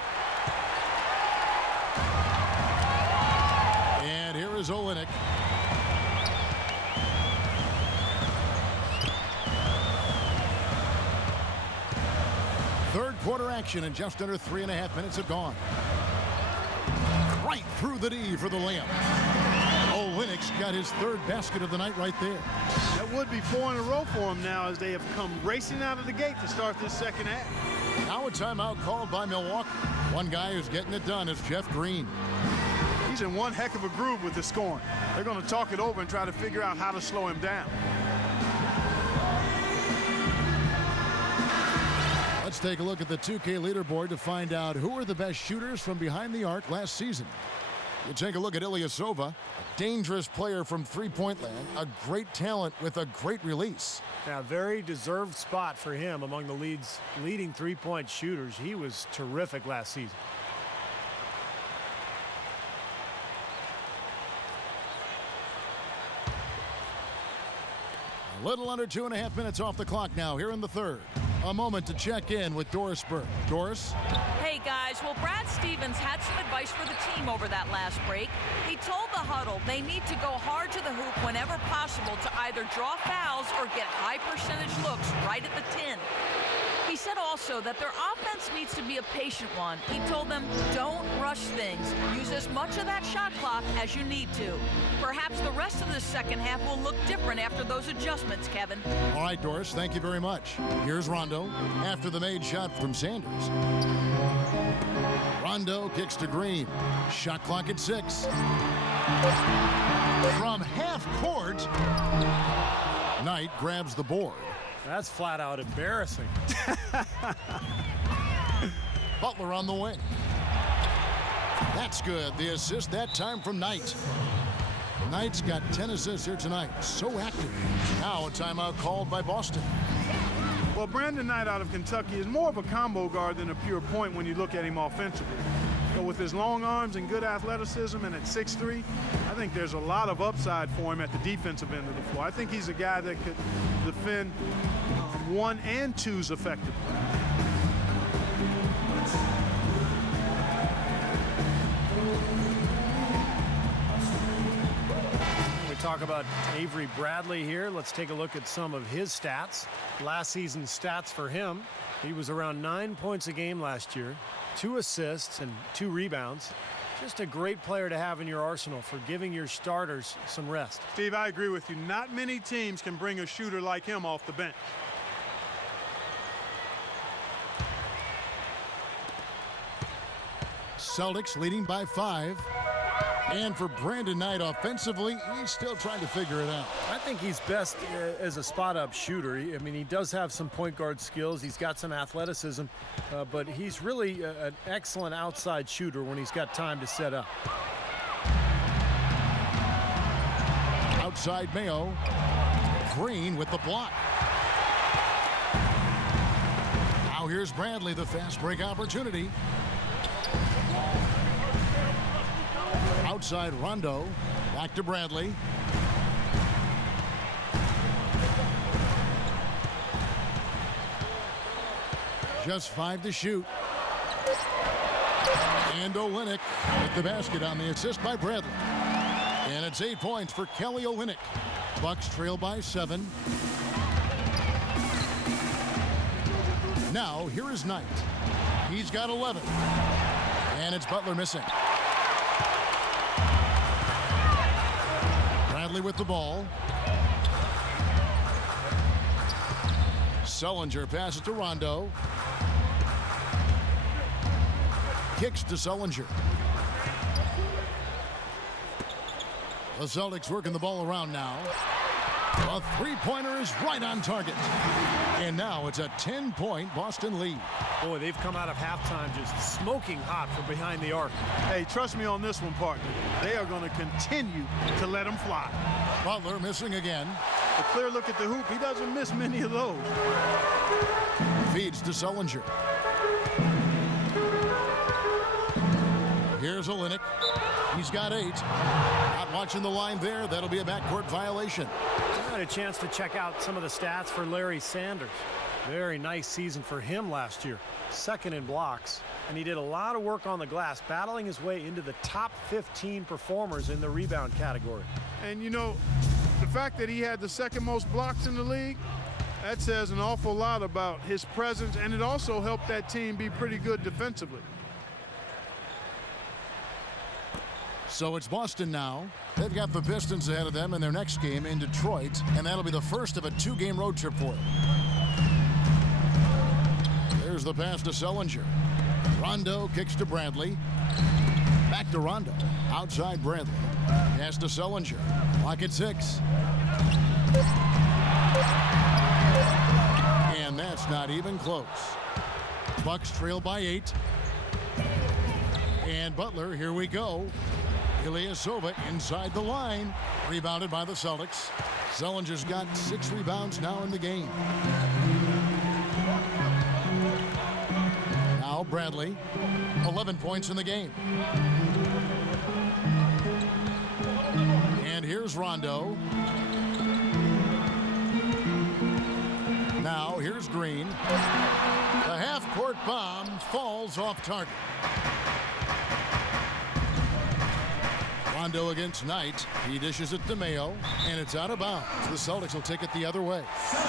And here is Olynyk. Third quarter action, and just under 3.5 minutes have gone. Right through the D for the layup. Olynyk's got his third basket of the night right there. That would be 4 in a row for him now, as they have come racing out of the gate to start this second half. Now a timeout called by Milwaukee. One guy who's getting it done is Jeff Green. He's in one heck of a groove with the scoring. They're going to talk it over and try to figure out how to slow him down. Let's take a look at the 2K leaderboard to find out who are the best shooters from behind the arc last season. You take a look at Ilyasova, a dangerous player from three-point land, a great talent with a great release. Now, very deserved spot for him among the leading three-point shooters. He was terrific last season. Little under 2.5 minutes off the clock now here in the third. A moment to check in with Doris Burke. Doris? Hey guys, well, Brad Stevens had some advice for the team over that last break. He told the huddle they need to go hard to the hoop whenever possible to either draw fouls or get high percentage looks right at the 10. He said also that their offense needs to be a patient one. He told them, don't rush things. Use as much of that shot clock as you need to. Perhaps the rest of the second half will look different after those adjustments, Kevin. All right, Doris, thank you very much. Here's Rondo after the made shot from Sanders. Rondo kicks to Green. Shot clock at 6. From half court, Knight grabs the board. That's flat out embarrassing. Butler on the wing. That's good. The assist that time from Knight. Knight's got 10 assists here tonight. So active. Now a timeout called by Boston. Well, Brandon Knight out of Kentucky is more of a combo guard than a pure point when you look at him offensively. But with his long arms and good athleticism and at 6'3", I think there's a lot of upside for him at the defensive end of the floor. I think he's a guy that could defend 1 and 2s effectively. We talk about Avery Bradley here. Let's take a look at some of his stats. Last season's stats for him. He was around 9 points a game last year, 2 assists and 2 rebounds. Just a great player to have in your arsenal for giving your starters some rest. Steve, I agree with you. Not many teams can bring a shooter like him off the bench. Celtics leading by 5. And for Brandon Knight offensively, he's still trying to figure it out. I think he's best as a spot-up shooter. I mean, he does have some point guard skills. He's got some athleticism, but he's really an excellent outside shooter when he's got time to set up. Outside Mayo. Green with the block. Now here's Bradley, the fast break opportunity. Outside Rondo. Back to Bradley. Just 5 to shoot. And Olynyk with the basket on the assist by Bradley. And it's 8 points for Kelly Olynyk. Bucks trail by 7. Now here is Knight. He's got 11. And it's Butler missing. Bradley with the ball. Sullinger passes to Rondo. Kicks to Sullinger. The Celtics working the ball around now. A three-pointer is right on target. And now it's a 10-point Boston lead. Boy, they've come out of halftime just smoking hot from behind the arc. Hey, trust me on this one, partner. They are going to continue to let him fly. Butler missing again. A clear look at the hoop. He doesn't miss many of those. Feeds to Sullinger. Here's Olynyk. He's got 8. Not watching the line there. That'll be a backcourt violation. I had a chance to check out some of the stats for Larry Sanders. Very nice season for him last year. 2nd in blocks. And he did a lot of work on the glass, battling his way into the top 15 performers in the rebound category. And, you know, the fact that he had the 2nd most blocks in the league, that says an awful lot about his presence, and it also helped that team be pretty good defensively. So it's Boston now. They've got the Pistons ahead of them in their next game in Detroit, and that'll be the first of a 2-game road trip for them. There's the pass to Sullinger. Rondo kicks to Bradley. Back to Rondo. Outside Bradley. Pass to Sullinger. Clock at 6. And that's not even close. Bucks trail by 8. And Butler, here we go. Ilyasova inside the line. Rebounded by the Celtics. Sullinger's got 6 rebounds now in the game. Now Bradley, 11 points in the game. And here's Rondo. here's Green. The half-court bomb falls off target. Rondo against Knight. He dishes it to Mayo, and it's out of bounds. The Celtics will take it the other way.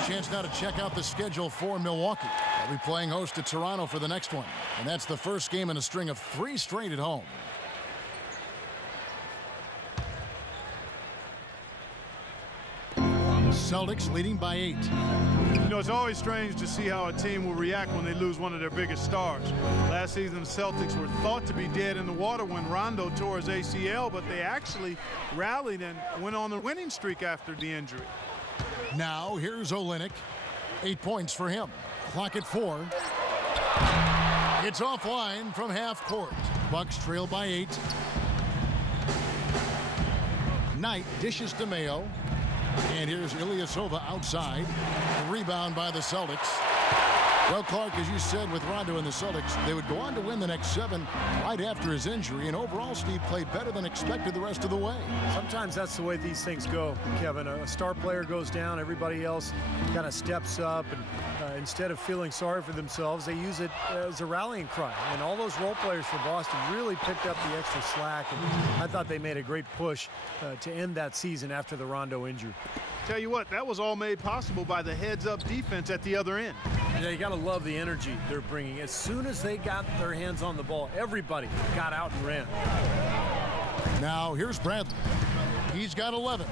Chance now to check out the schedule for Milwaukee. They'll be playing host to Toronto for the next one, and that's the first game in a string of 3 straight at home. Celtics leading by 8. You know, it's always strange to see how a team will react when they lose one of their biggest stars. Last season, the Celtics were thought to be dead in the water when Rondo tore his ACL, but they actually rallied and went on a winning streak after the injury. Now, here's Olynyk. 8 points for him. Clock at 4. It's offline from half court. Bucks trail by 8. Knight dishes to Mayo. And here's Ilyasova outside. The rebound by the Celtics. Well, Clark, as you said, with Rondo and the Celtics, they would go on to win the next 7 right after his injury. And overall, Steve played better than expected the rest of the way. Sometimes that's the way these things go, Kevin. A star player goes down, everybody else kind of steps up, and instead of feeling sorry for themselves, they use it as a rallying cry. And all those role players for Boston really picked up the extra slack, and I thought they made a great push to end that season after the Rondo injury. Tell you what, that was all made possible by the heads-up defense at the other end. Yeah, you got to love the energy they're bringing. As soon as they got their hands on the ball, everybody got out and ran. Now, here's Bradley. He's got 11.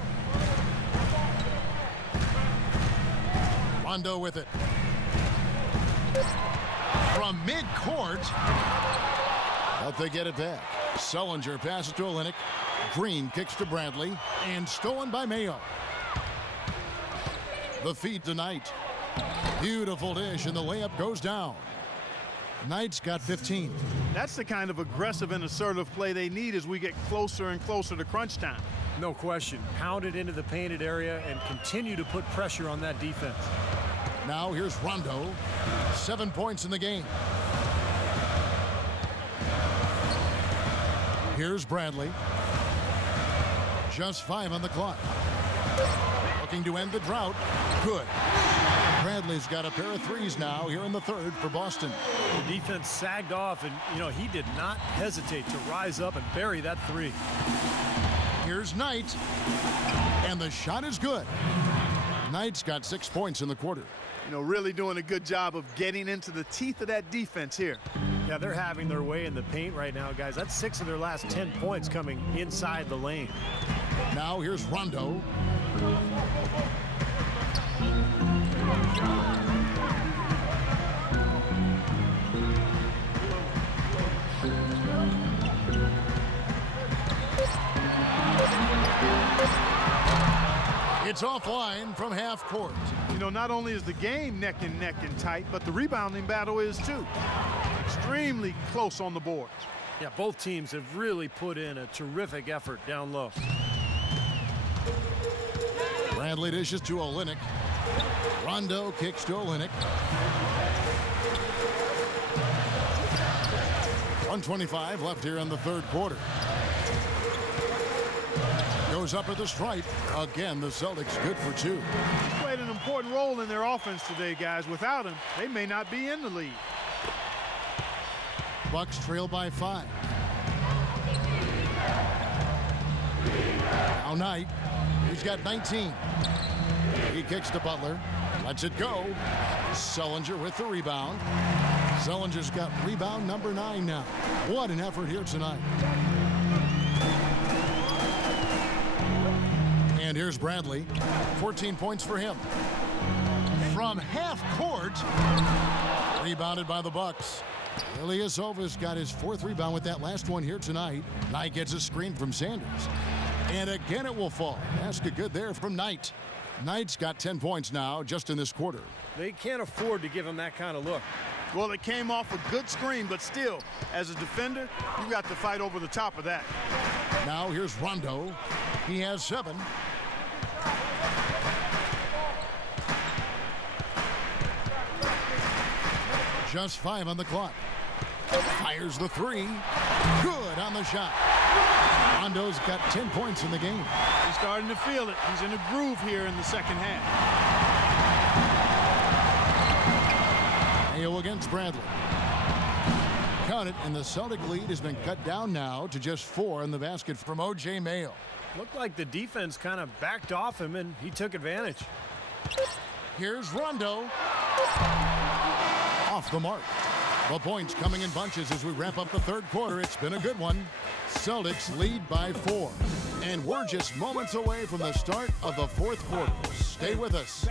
Rondo with it. From midcourt. But they get it back. Sullinger passes to Olynyk. Green kicks to Bradley. And stolen by Mayo. The feed to Knight. Beautiful dish, and the layup goes down. Knight's got 15. That's the kind of aggressive and assertive play they need as we get closer and closer to crunch time. No question. Pound it into the painted area and continue to put pressure on that defense. Now here's Rondo. 7 points in the game. Here's Bradley. Just 5 on the clock. Looking to end the drought. Good. Bradley's got a pair of threes now here in the third for Boston. The defense sagged off, and, he did not hesitate to rise up and bury that three. Here's Knight. And the shot is good. Knight's got 6 points in the quarter. Really doing a good job of getting into the teeth of that defense here. Yeah, they're having their way in the paint right now, guys. That's 6 of their last 10 points coming inside the lane. Now here's Rondo. It's offline from half court. Not only is the game neck and tight, but the rebounding battle is too. Extremely close on the board. Yeah, both teams have really put in a terrific effort down low. Bradley dishes to Olynyk. Rondo kicks to Olynyk. 1:25 left here in the third quarter. Goes up at the stripe. Again, the Celtics good for 2. He's played an important role in their offense today, guys. Without him, they may not be in the lead. Bucks trail by 5. Now Knight. He's got 19. He kicks to Butler. Lets it go. Sullinger with the rebound. Sullinger's got rebound number 9 now. What an effort here tonight. And here's Bradley. 14 points for him. From half court. Rebounded by the Bucks. Ilyasova's got his 4th rebound with that last one here tonight. Knight gets a screen from Sanders. And again it will fall. Basket good there from Knight. Knight's got 10 points now just in this quarter. They can't afford to give him that kind of look. Well, it came off a good screen, but still, as a defender, you got to fight over the top of that. Now here's Rondo. He has 7. Just 5 on the clock. Fires the 3. Good on the shot. Rondo's got 10 points in the game. He's starting to feel it. He's in a groove here in the second half. Mayo against Bradley. Count it, and the Celtic lead has been cut down now to just 4 in the basket from O.J. Mayo. Looked like the defense kind of backed off him, and he took advantage. Here's Rondo. Off the mark. The points coming in bunches as we wrap up the third quarter. It's been a good one. Celtics lead by 4. And we're just moments away from the start of the fourth quarter. Stay with us.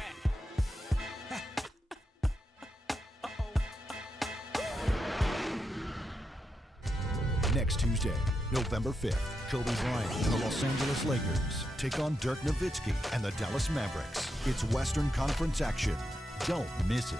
Next Tuesday, November 5th, Kobe Bryant and the Los Angeles Lakers take on Dirk Nowitzki and the Dallas Mavericks. It's Western Conference action. Don't miss it.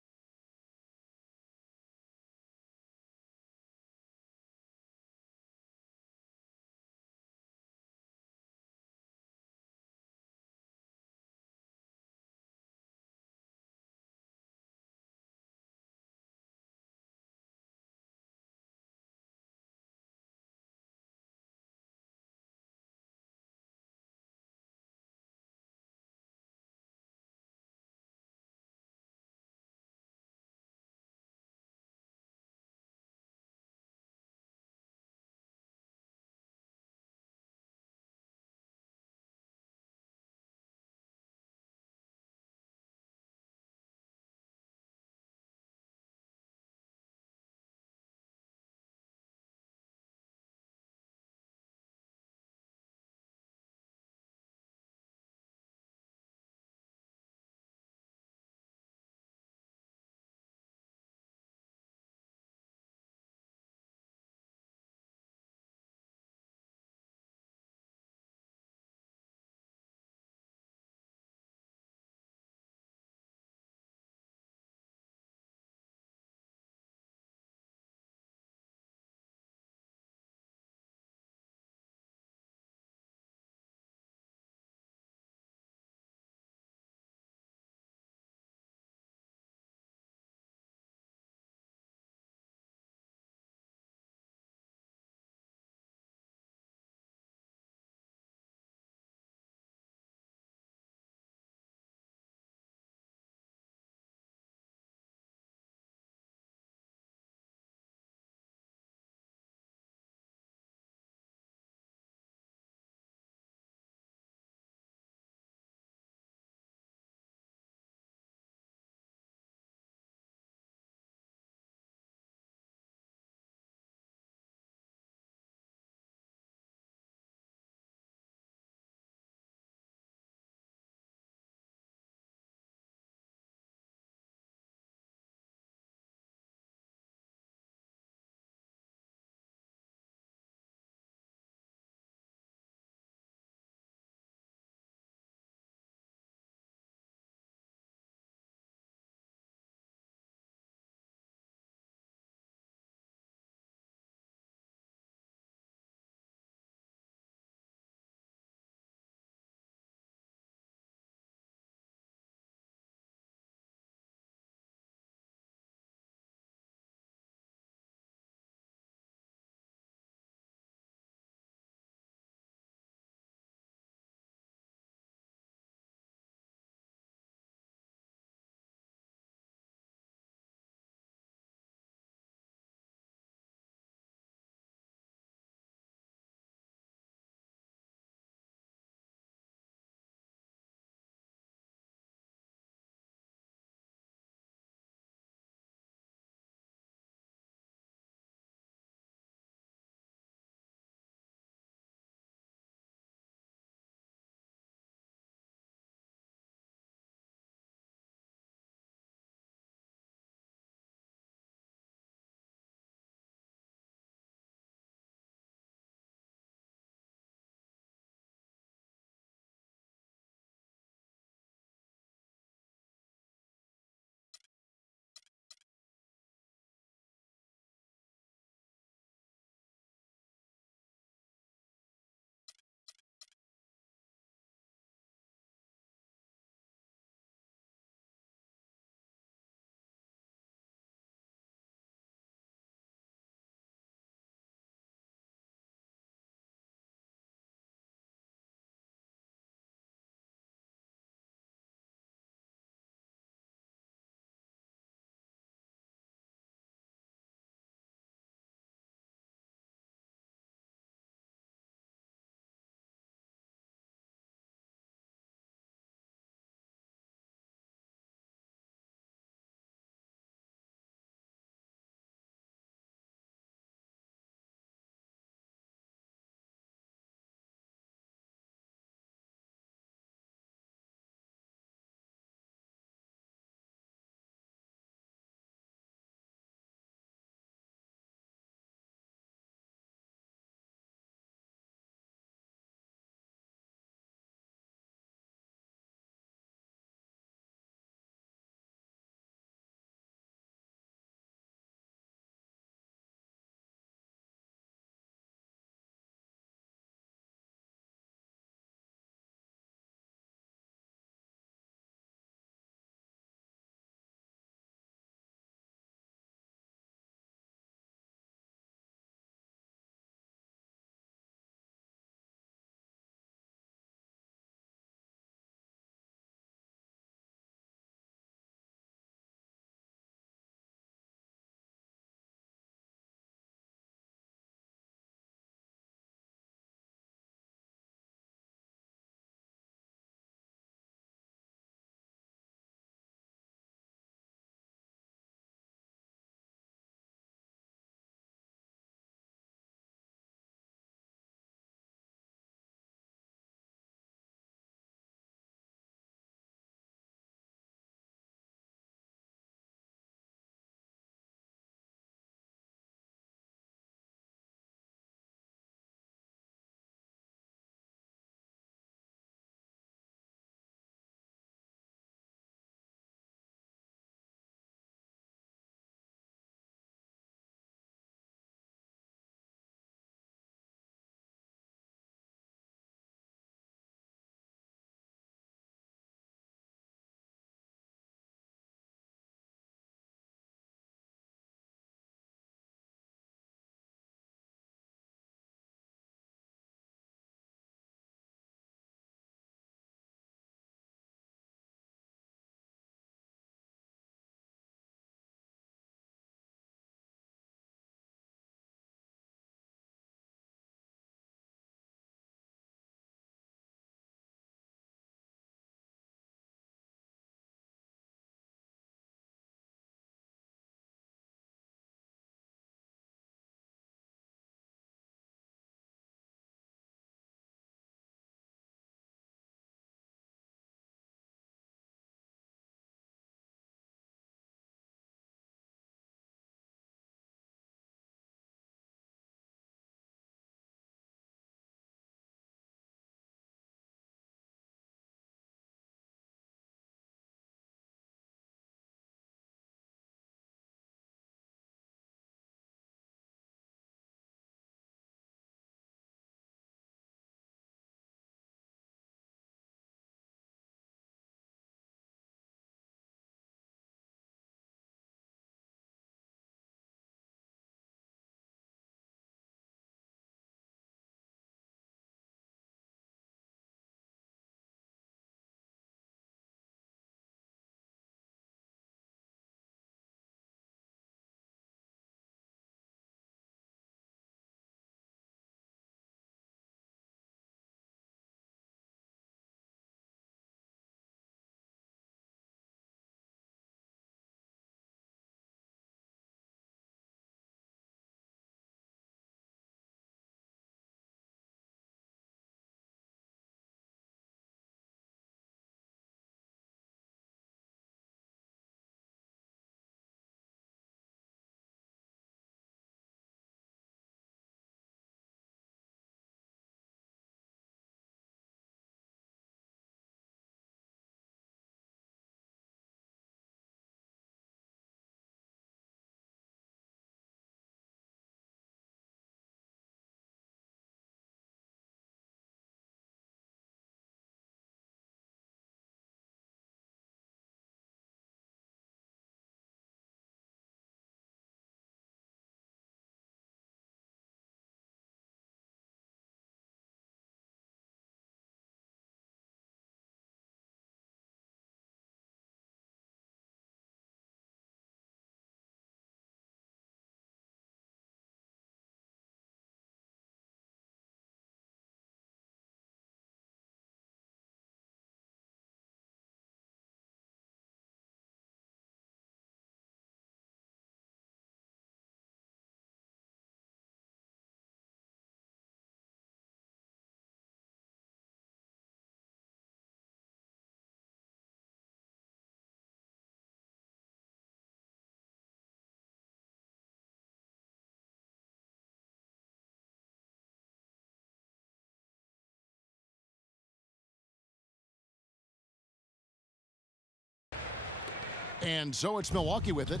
And so it's Milwaukee with it.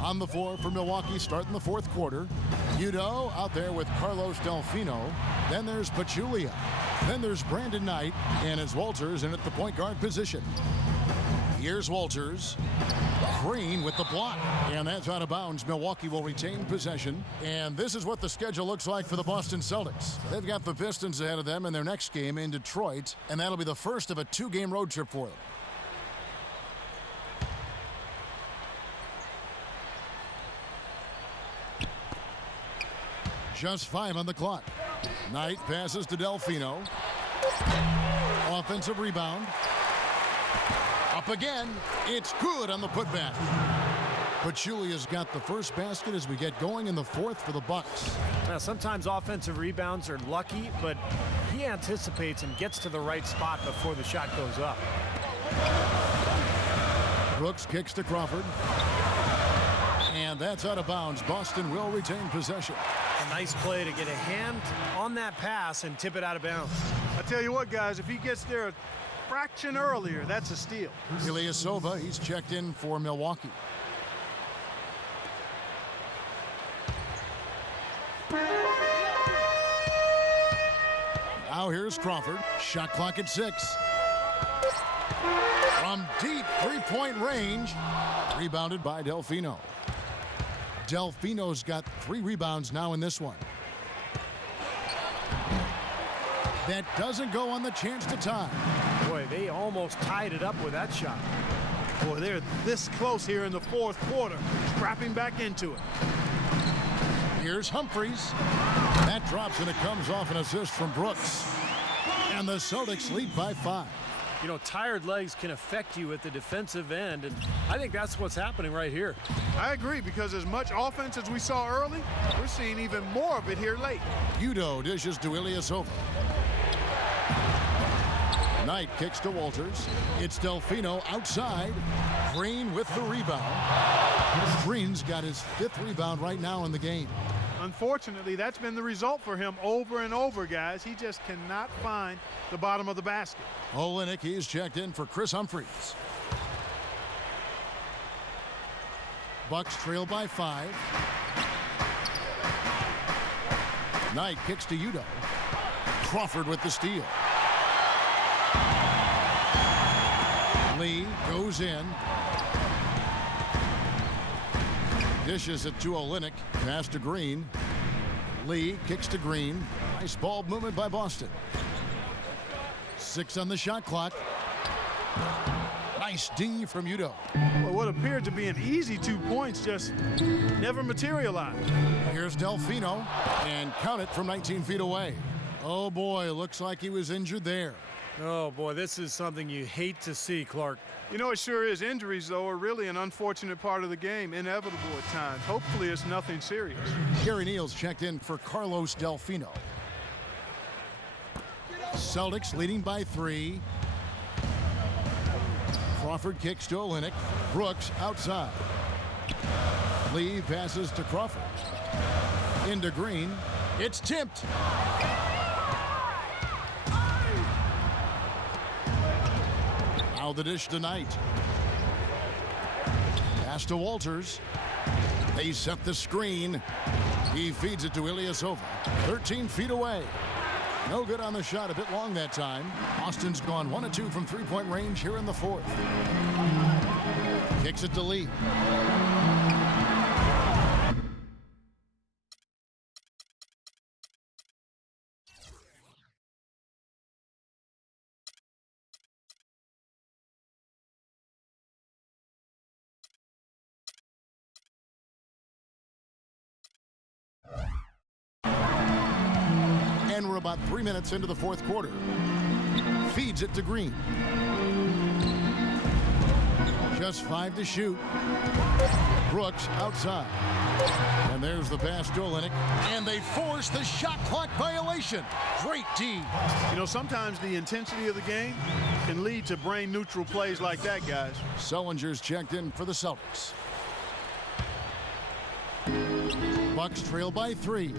On the floor for Milwaukee starting the fourth quarter. Udo out there with Carlos Delfino. Then there's Pachulia. Then there's Brandon Knight. And it's Walters in at the point guard position. Here's Walters. Green with the block. And that's out of bounds. Milwaukee will retain possession. And this is what the schedule looks like for the Boston Celtics. They've got the Pistons ahead of them in their next game in Detroit. And that'll be the first of a 2-game road trip for them. Just 5 on the clock. Knight passes to Delfino. Offensive rebound. Up again. It's good on the putback. Pachulia's got the first basket as we get going in the fourth for the Bucks. Now, sometimes offensive rebounds are lucky, but he anticipates and gets to the right spot before the shot goes up. Brooks kicks to Crawford. And that's out of bounds. Boston will retain possession. A nice play to get a hand on that pass and tip it out of bounds. I tell you what, guys, if he gets there a fraction earlier, that's a steal. Ilyasova, he's checked in for Milwaukee. Now here's Crawford. Shot clock at 6. From deep three-point range. Rebounded by Delfino. Delfino's got 3 rebounds now in this one. That doesn't go on the chance to tie. Boy, they almost tied it up with that shot. Boy, they're this close here in the fourth quarter. Scrapping back into it. Here's Humphries. That drops and it comes off an assist from Brooks. And the Celtics lead by 5. You know, tired legs can affect you at the defensive end, and I think that's what's happening right here. I agree, because as much offense as we saw early, we're seeing even more of it here late. Udo dishes to Ilyasova. Knight kicks to Walters. It's Delfino outside. Green with the rebound. Green's got his 5th rebound right now in the game. Unfortunately, that's been the result for him over and over, guys. He just cannot find the bottom of the basket. Olynyk, he's checked in for Chris Humphries. Bucks trail by 5. Knight kicks to Udo. Crawford with the steal. Lee goes in. Dishes it to Olynyk. Pass to Green. Lee kicks to Green. Nice ball movement by Boston. 6 on the shot clock. Nice D from Udo. Well, what appeared to be an easy 2 points just never materialized. Here's Delfino. And count it from 19 feet away. Oh boy, looks like he was injured there. Oh boy, this is something you hate to see, Clark. You know, it sure is. Injuries, though, are really an unfortunate part of the game, inevitable at times. Hopefully it's nothing serious. Gary Neal's checked in for Carlos Delfino. Celtics leading by 3. Crawford kicks to Olynyk. Brooks outside. Lee passes to Crawford. Into Green. It's tipped. Now the dish to Knight. Pass to Walters. They set the screen. He feeds it to Ilyasova. 13 feet away. No good on the shot. A bit long that time. Austin's gone 1 of 2 from three-point range here in the fourth. Kicks it to Lee. And we're about 3 minutes into the fourth quarter. Feeds it to Green. Just 5 to shoot. Brooks outside. And there's the pass to Olynyk. And they force the shot clock violation. Great D. You know, sometimes the intensity of the game can lead to brain-neutral plays like that, guys. Sullinger's checked in for the Celtics. Bucks trail by 3.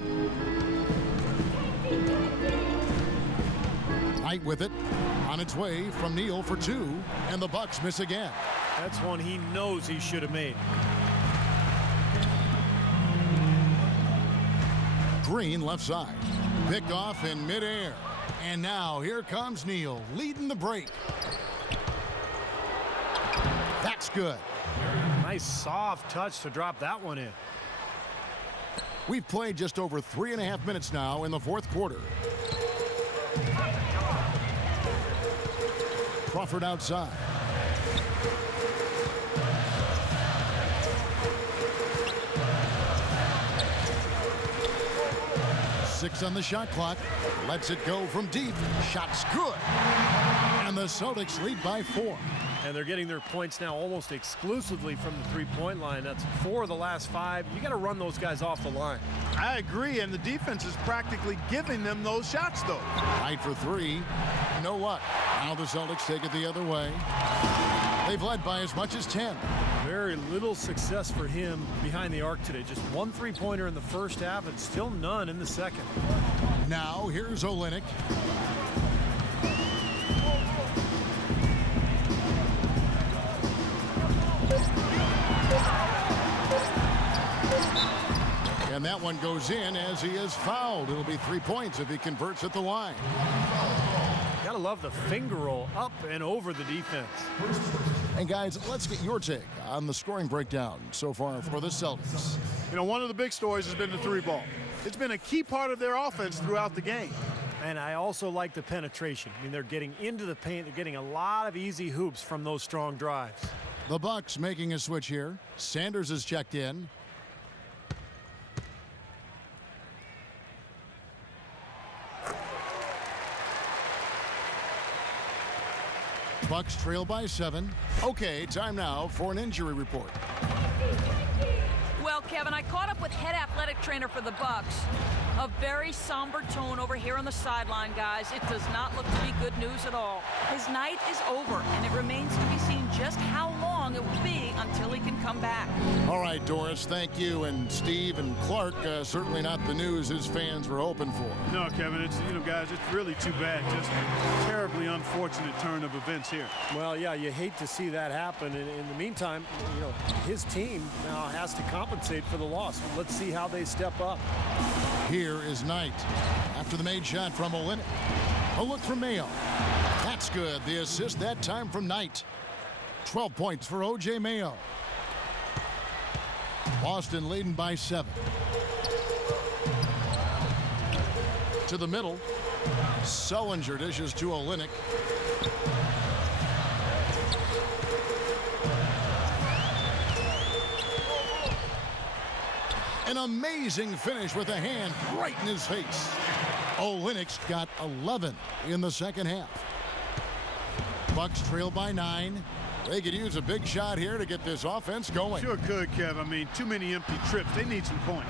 Knight with it. On its way from Neal for 2, and the Bucks miss again. That's one he knows he should have made. Green left side. Picked off in midair. And now here comes Neal leading the break. That's good. Nice soft touch to drop that one in. We've played just over 3.5 minutes now in the fourth quarter. Crawford outside. Six on the shot clock. Lets it go from deep. Shot's good. And the Celtics lead by 4. And they're getting their points now almost exclusively from the three-point line. That's 4 of the last 5. You got to run those guys off the line. I agree, and the defense is practically giving them those shots, though. Tied for 3. No luck. Now the Celtics take it the other way. They've led by as much as 10. Very little success for him behind the arc today. Just 1 three-pointer in the first half and still none in the second. Now here's Olynyk. And that one goes in as he is fouled. It'll be 3 points if he converts at the line. Gotta love the finger roll up and over the defense. And guys, let's get your take on the scoring breakdown so far for the Celtics. You know, one of the big stories has been the 3-ball. It's been a key part of their offense throughout the game. And I also like the penetration. I mean, they're getting into the paint. They're getting a lot of easy hoops from those strong drives. The Bucks making a switch here. Sanders is checked in. Bucks trail by 7. Okay, time now for an injury report. Well, Kevin, I caught up with head athletic trainer for the Bucks. A very somber tone over here on the sideline, guys. It does not look to be good news at all. His night is over, and it remains to be seen just how long it will be until he can come back. All right, Doris, thank you. And Steve and Clark, certainly not the news his fans were hoping for. No, Kevin, it's, guys, it's really too bad. Just a terribly unfortunate turn of events here. Well, yeah, you hate to see that happen. And in the meantime, his team now has to compensate for the loss. Let's see how they step up. Here is Knight. After the made shot from Olynyk. A look from Mayo. That's good. The assist that time from Knight. 12 points for O.J. Mayo. Boston leading by 7. To the middle. Sullinger dishes to Olynyk. An amazing finish with a hand right in his face. Olynyk's got 11 in the second half. Bucks trail by 9. They could use a big shot here to get this offense going. Sure could, Kev. I mean, too many empty trips. They need some points.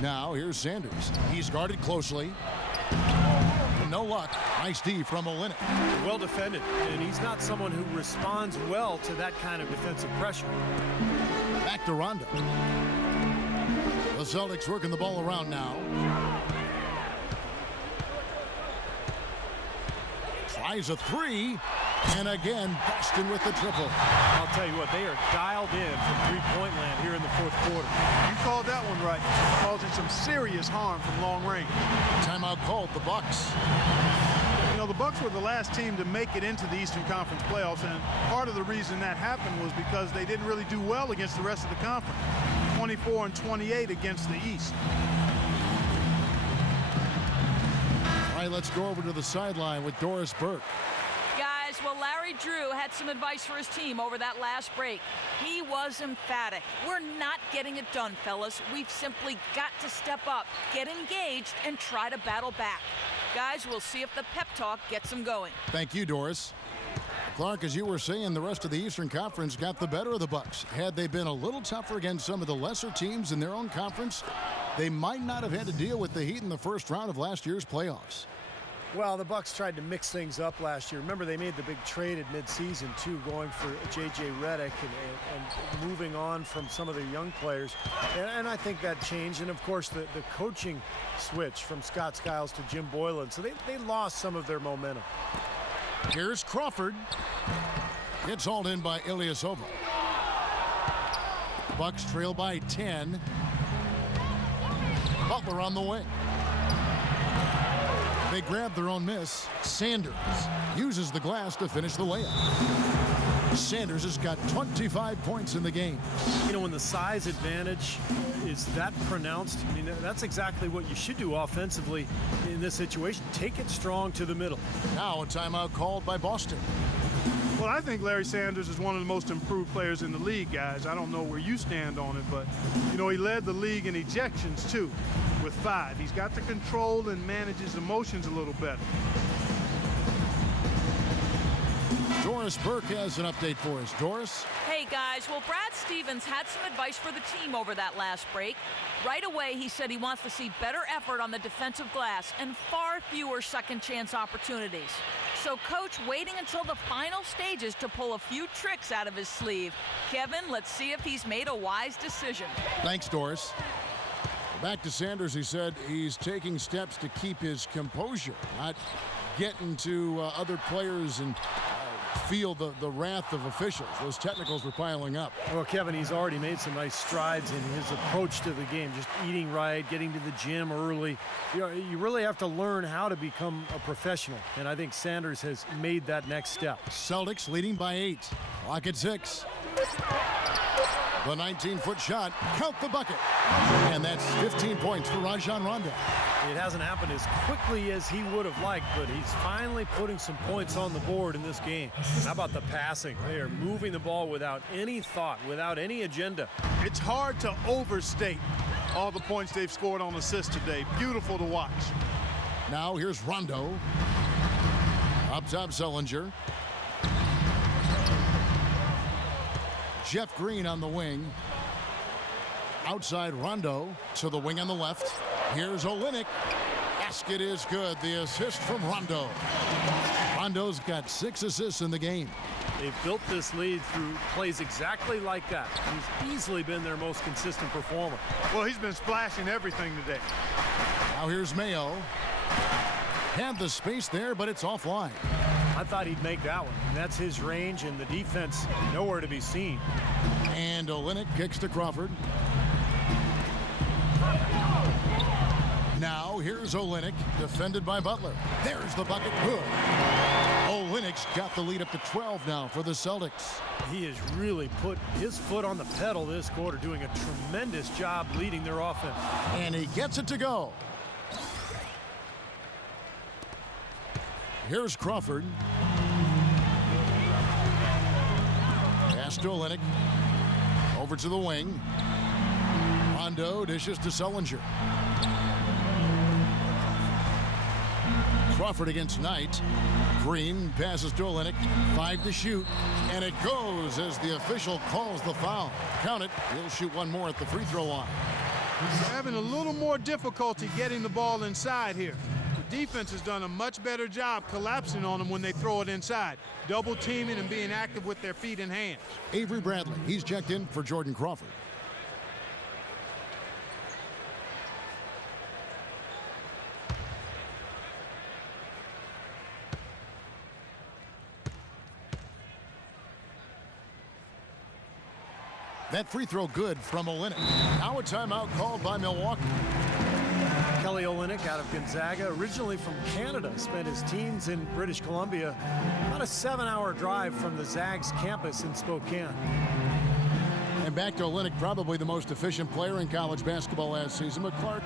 Now here's Sanders. He's guarded closely. No luck. Nice D from Olynyk. Well defended, and he's not someone who responds well to that kind of defensive pressure. Back to Rondo. The Celtics working the ball around now. Tries a 3, and again Boston with the triple. I'll tell you what, they are dialed in from three-point land here in the fourth quarter. You called that one right. Causing some serious harm from long range. Timeout called the Bucks. The Bucks were the last team to make it into the Eastern Conference playoffs, and part of the reason that happened was because they didn't really do well against the rest of the conference. 24 and 28 against the East. All right, let's go over to the sideline with Doris Burke. Guys, well, Larry Drew had some advice for his team over that last break. He was emphatic. We're not getting it done, fellas. We've simply got to step up, get engaged, and try to battle back. Guys, we'll see if the pep talk gets them going. Thank you, Doris. Clark, as you were saying, the rest of the Eastern Conference got the better of the Bucks. Had they been a little tougher against some of the lesser teams in their own conference, they might not have had to deal with the heat in the first round of last year's playoffs. Well, the Bucks tried to mix things up last year. Remember, they made the big trade at midseason, too, going for J.J. Redick and moving on from some of their young players. And I think that changed. And, of course, the coaching switch from Scott Skiles to Jim Boylan. So they lost some of their momentum. Here's Crawford. It's hauled in by Ilyasova. Bucks trail by 10. Butler on the wing. They grab their own miss. Sanders uses the glass to finish the layup. Sanders has got 25 points in the game. You know, when the size advantage is that pronounced, I mean, that's exactly what you should do offensively in this situation. Take it strong to the middle. Now a timeout called by Boston. Well, I think Larry Sanders is one of the most improved players in the league, guys. I don't know where you stand on it, but, you know, he led the league in ejections, too, with 5. He's got to control and manage his emotions a little better. Doris Burke has an update for us. Doris? Hey, guys. Well, Brad Stevens had some advice for the team over that last break. Right away, he said he wants to see better effort on the defensive glass and far fewer second-chance opportunities. So, Coach waiting until the final stages to pull a few tricks out of his sleeve. Kevin, let's see if he's made a wise decision. Thanks, Doris. Back to Sanders, he said he's taking steps to keep his composure, not getting to other players and feel the wrath of officials. Those technicals were piling up. Well, Kevin, he's already made some nice strides in his approach to the game, just eating right, getting to the gym early. You know, you really have to learn how to become a professional, and I think Sanders has made that next step. Celtics leading by 8. Clock at 6. The 19-foot shot, count the bucket. And that's 15 points for Rajon Rondo. It hasn't happened as quickly as he would have liked, but he's finally putting some points on the board in this game. How about the passing? They are moving the ball without any thought, without any agenda. It's hard to overstate all the points they've scored on assists today. Beautiful to watch. Now here's Rondo. Up top, Sullinger. Jeff Green on the wing. Outside Rondo to the wing on the left. Here's Olynyk. Basket is good. The assist from Rondo. Rondo's got 6 assists in the game. They've built this lead through plays exactly like that. He's easily been their most consistent performer. Well, he's been splashing everything today. Now here's Mayo. Had the space there, but it's offline. I thought he'd make that one. That's his range, and the defense nowhere to be seen. And Olynyk kicks to Crawford. Now here's Olynyk, defended by Butler. There's the bucket. Good. Olynyk's got the lead up to 12 now for the Celtics. He has really put his foot on the pedal this quarter, doing a tremendous job leading their offense. And he gets it to go. Here's Crawford. Pass to Olynyk. Over to the wing. Rondo dishes to Sullinger. Crawford against Knight. Green passes to Olynyk. 5 to shoot. And it goes as the official calls the foul. Count it. He'll shoot one more at the free throw line. He's having a little more difficulty getting the ball inside here. The defense has done a much better job collapsing on them when they throw it inside. Double teaming and being active with their feet and hands. Avery Bradley, he's checked in for Jordan Crawford. That free throw good from Olynyk. Now a timeout called by Milwaukee. Kelly Olynyk out of Gonzaga, originally from Canada, spent his teens in British Columbia. About a 7-hour drive from the Zags campus in Spokane. And back to Olynyk, probably the most efficient player in college basketball last season. But Clark,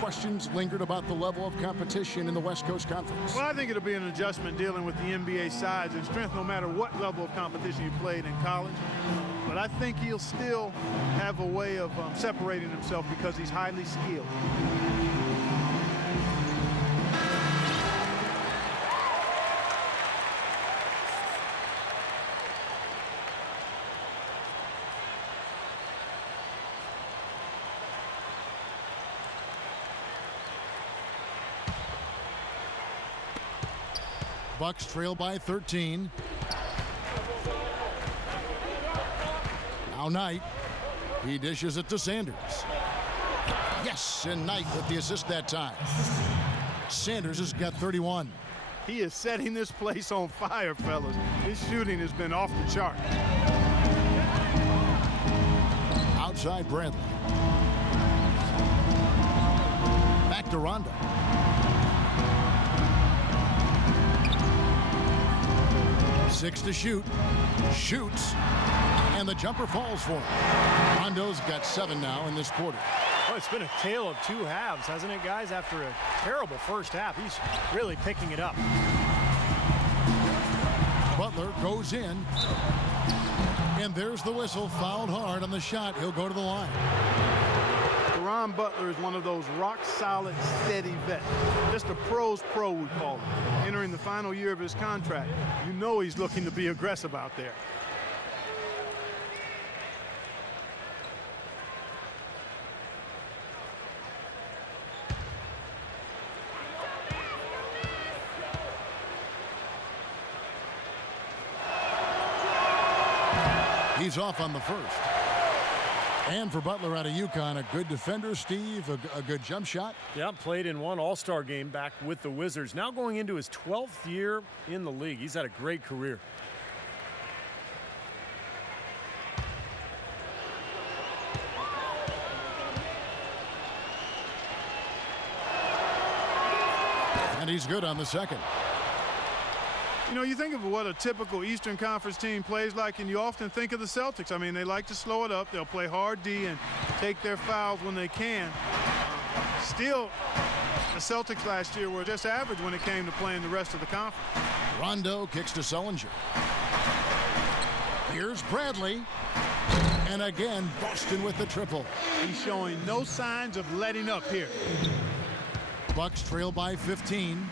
questions lingered about the level of competition in the West Coast Conference. Well, I think it'll be an adjustment dealing with the NBA size and strength no matter what level of competition you played in college. But I think he'll still have a way of separating himself because he's highly skilled. Bucks trail by 13. Now Knight. He dishes it to Sanders. Yes, and Knight with the assist that time. Sanders has got 31. He is setting this place on fire, fellas. His shooting has been off the chart. Outside Bradley. Back to Rondo. Six to shoot. Shoots. And the jumper falls for him. Rondo's got 7 now in this quarter. Well, it's been a tale of two halves, hasn't it, guys? After a terrible first half, he's really picking it up. Butler goes in. And there's the whistle. Fouled hard on the shot. He'll go to the line. Ron Butler is one of those rock-solid, steady vets. Just a pro's pro, we call him. Entering the final year of his contract, you know he's looking to be aggressive out there. He's off on the first. And for Butler out of UConn, a good defender, Steve, a good jump shot. Yeah, played in one All-Star game back with the Wizards. Now going into his 12th year in the league. He's had a great career. And he's good on the second. You know, you think of what a typical Eastern Conference team plays like, and you often think of the Celtics. I mean, they like to slow it up. They'll play hard D and take their fouls when they can. Still, the Celtics last year were just average when it came to playing the rest of the conference. Rondo kicks to Sullinger. Here's Bradley. And again, Boston with the triple. He's showing no signs of letting up here. Bucks trail by 15.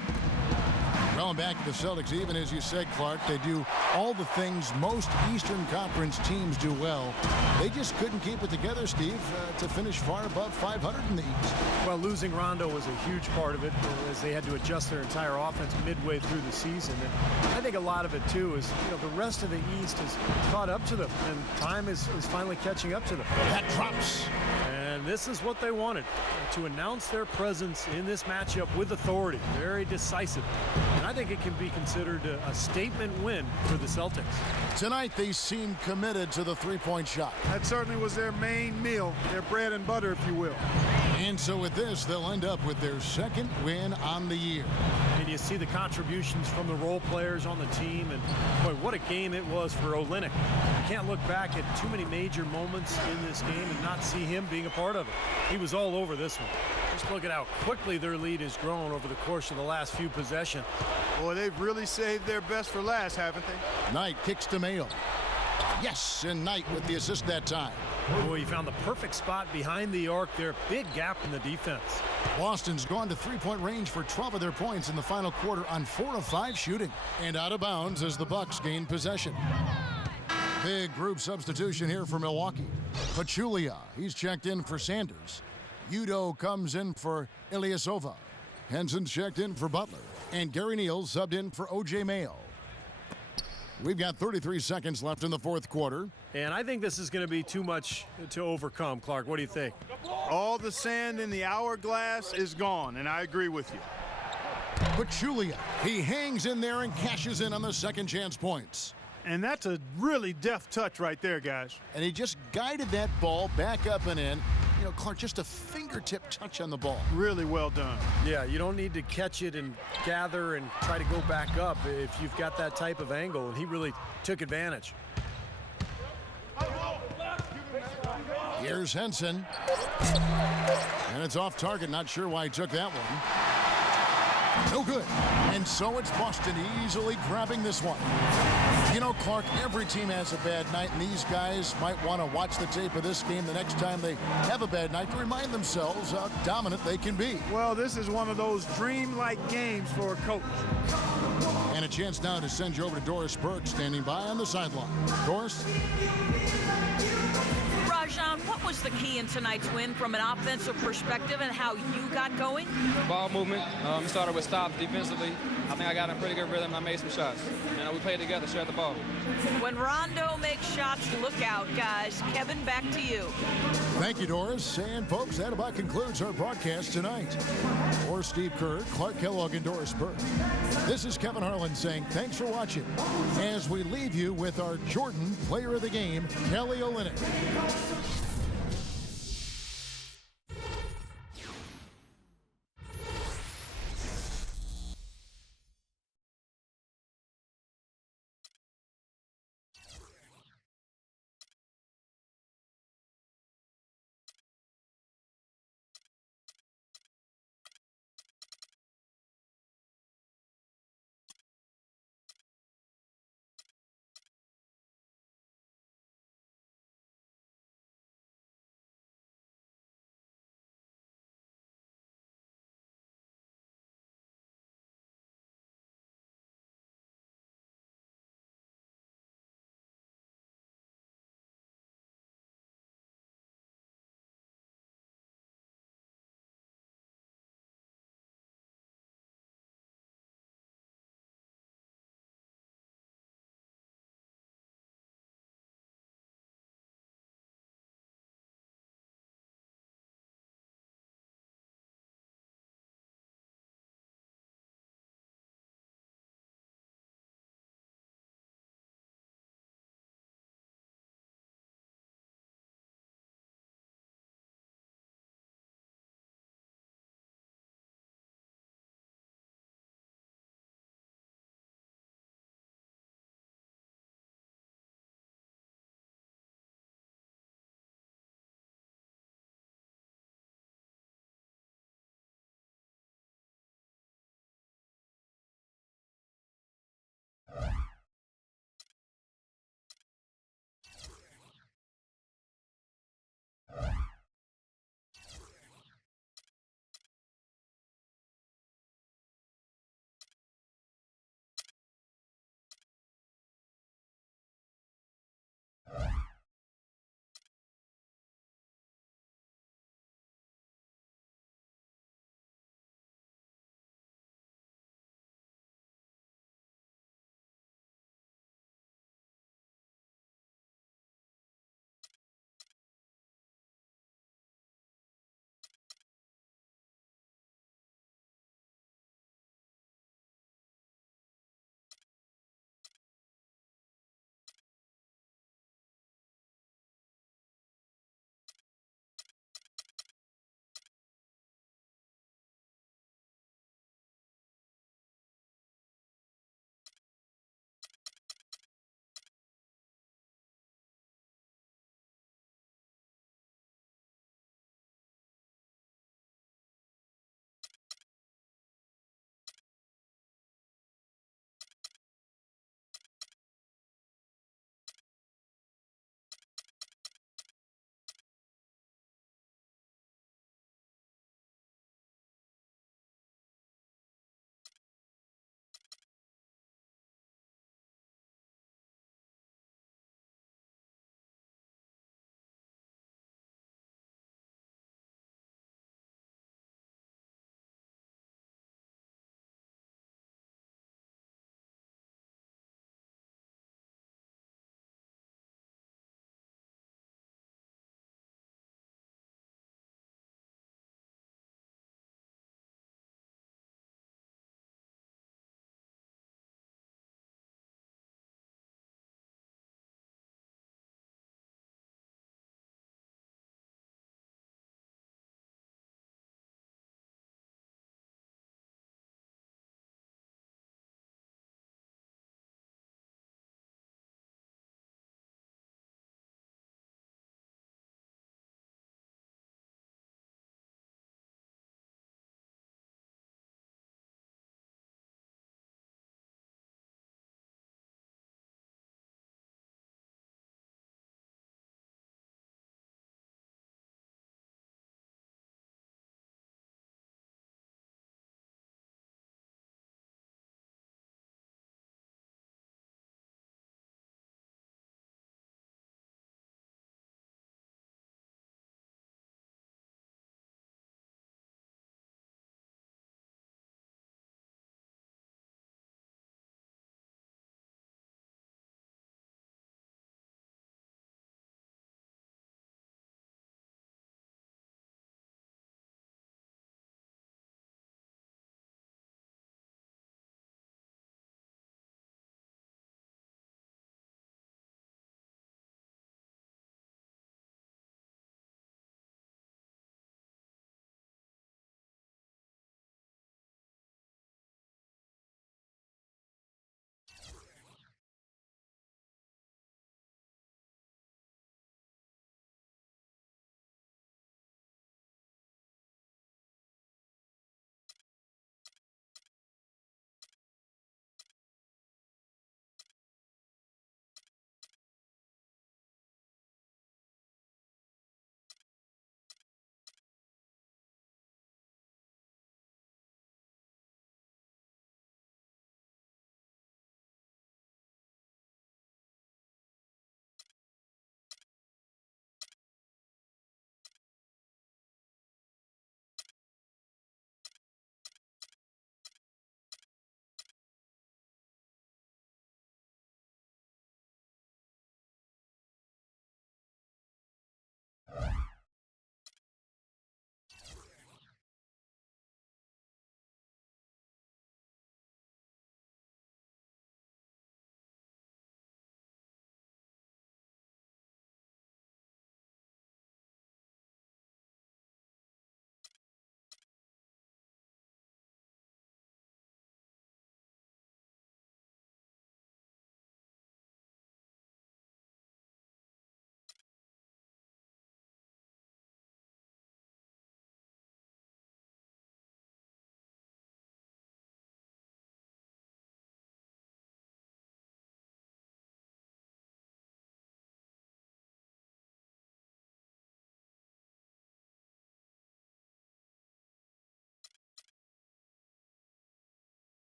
Going back to the Celtics, even as you said, Clark, they do all the things most Eastern Conference teams do well. They just couldn't keep it together, Steve, to finish far above 500 in the East. Well, losing Rondo was a huge part of it, as they had to adjust their entire offense midway through the season. And I think a lot of it, too, is, you know, the rest of the East has caught up to them, and time is finally catching up to them. That drops. And this is what they wanted, to announce their presence in this matchup with authority. Very decisive. And I think it can be considered a statement win for the Celtics. Tonight, they seem committed to the three-point shot. That certainly was their main meal, their bread and butter, if you will. And so with this, they'll end up with their second win on the year. And you see the contributions from the role players on the team, and boy, what a game it was for Olynyk. You can't look back at too many major moments in this game and not see him being a part of it. He was all over this one. Just look at how quickly their lead has grown over the course of the last few possessions. Boy, they've really saved their best for last, haven't they? Knight kicks to Mayo. Yes, and Knight with the assist that time. Boy, he found the perfect spot behind the arc there. Big gap in the defense. Boston's gone to three-point range for 12 of their points in the final quarter on 4 of 5 shooting. And out of bounds as the Bucks gain possession. Big group substitution here for Milwaukee. Pachulia, he's checked in for Sanders. Udo comes in for Ilyasova. Henson's checked in for Butler. And Gary Neal subbed in for O.J. Mayo. We've got 33 seconds left in the fourth quarter. And I think this is going to be too much to overcome, Clark. What do you think? All the sand in the hourglass is gone, and I agree with you. Pachulia, he hangs in there and cashes in on the second chance points. And that's a really deft touch right there, guys. And he just guided that ball back up and in. You know, Clark, just a fingertip touch on the ball. Really well done. Yeah, you don't need to catch it and gather and try to go back up if you've got that type of angle, and he really took advantage. Here's Henson. And it's off target. Not sure why he took that one. No good. And so it's Boston easily grabbing this one. You know, Clark, every team has a bad night, and these guys might want to watch the tape of this game the next time they have a bad night to remind themselves how dominant they can be. Well, this is one of those dream-like games for a coach. And a chance now to send you over to Doris Burke, standing by on the sideline. Doris? Rajon, what was the key in tonight's win from an offensive perspective and how you got going? Ball movement. We started with stops defensively. I think I got in a pretty good rhythm and I made some shots. We played together, shared the ball. When Rondo makes shots, look out, guys. Kevin, back to you. Thank you, Doris. And, folks, that about concludes our broadcast tonight. For Steve Kerr, Clark Kellogg, and Doris Burke, this is Kevin Harlan saying thanks for watching as we leave you with our Jordan Player of the Game, Kelly Olynyk.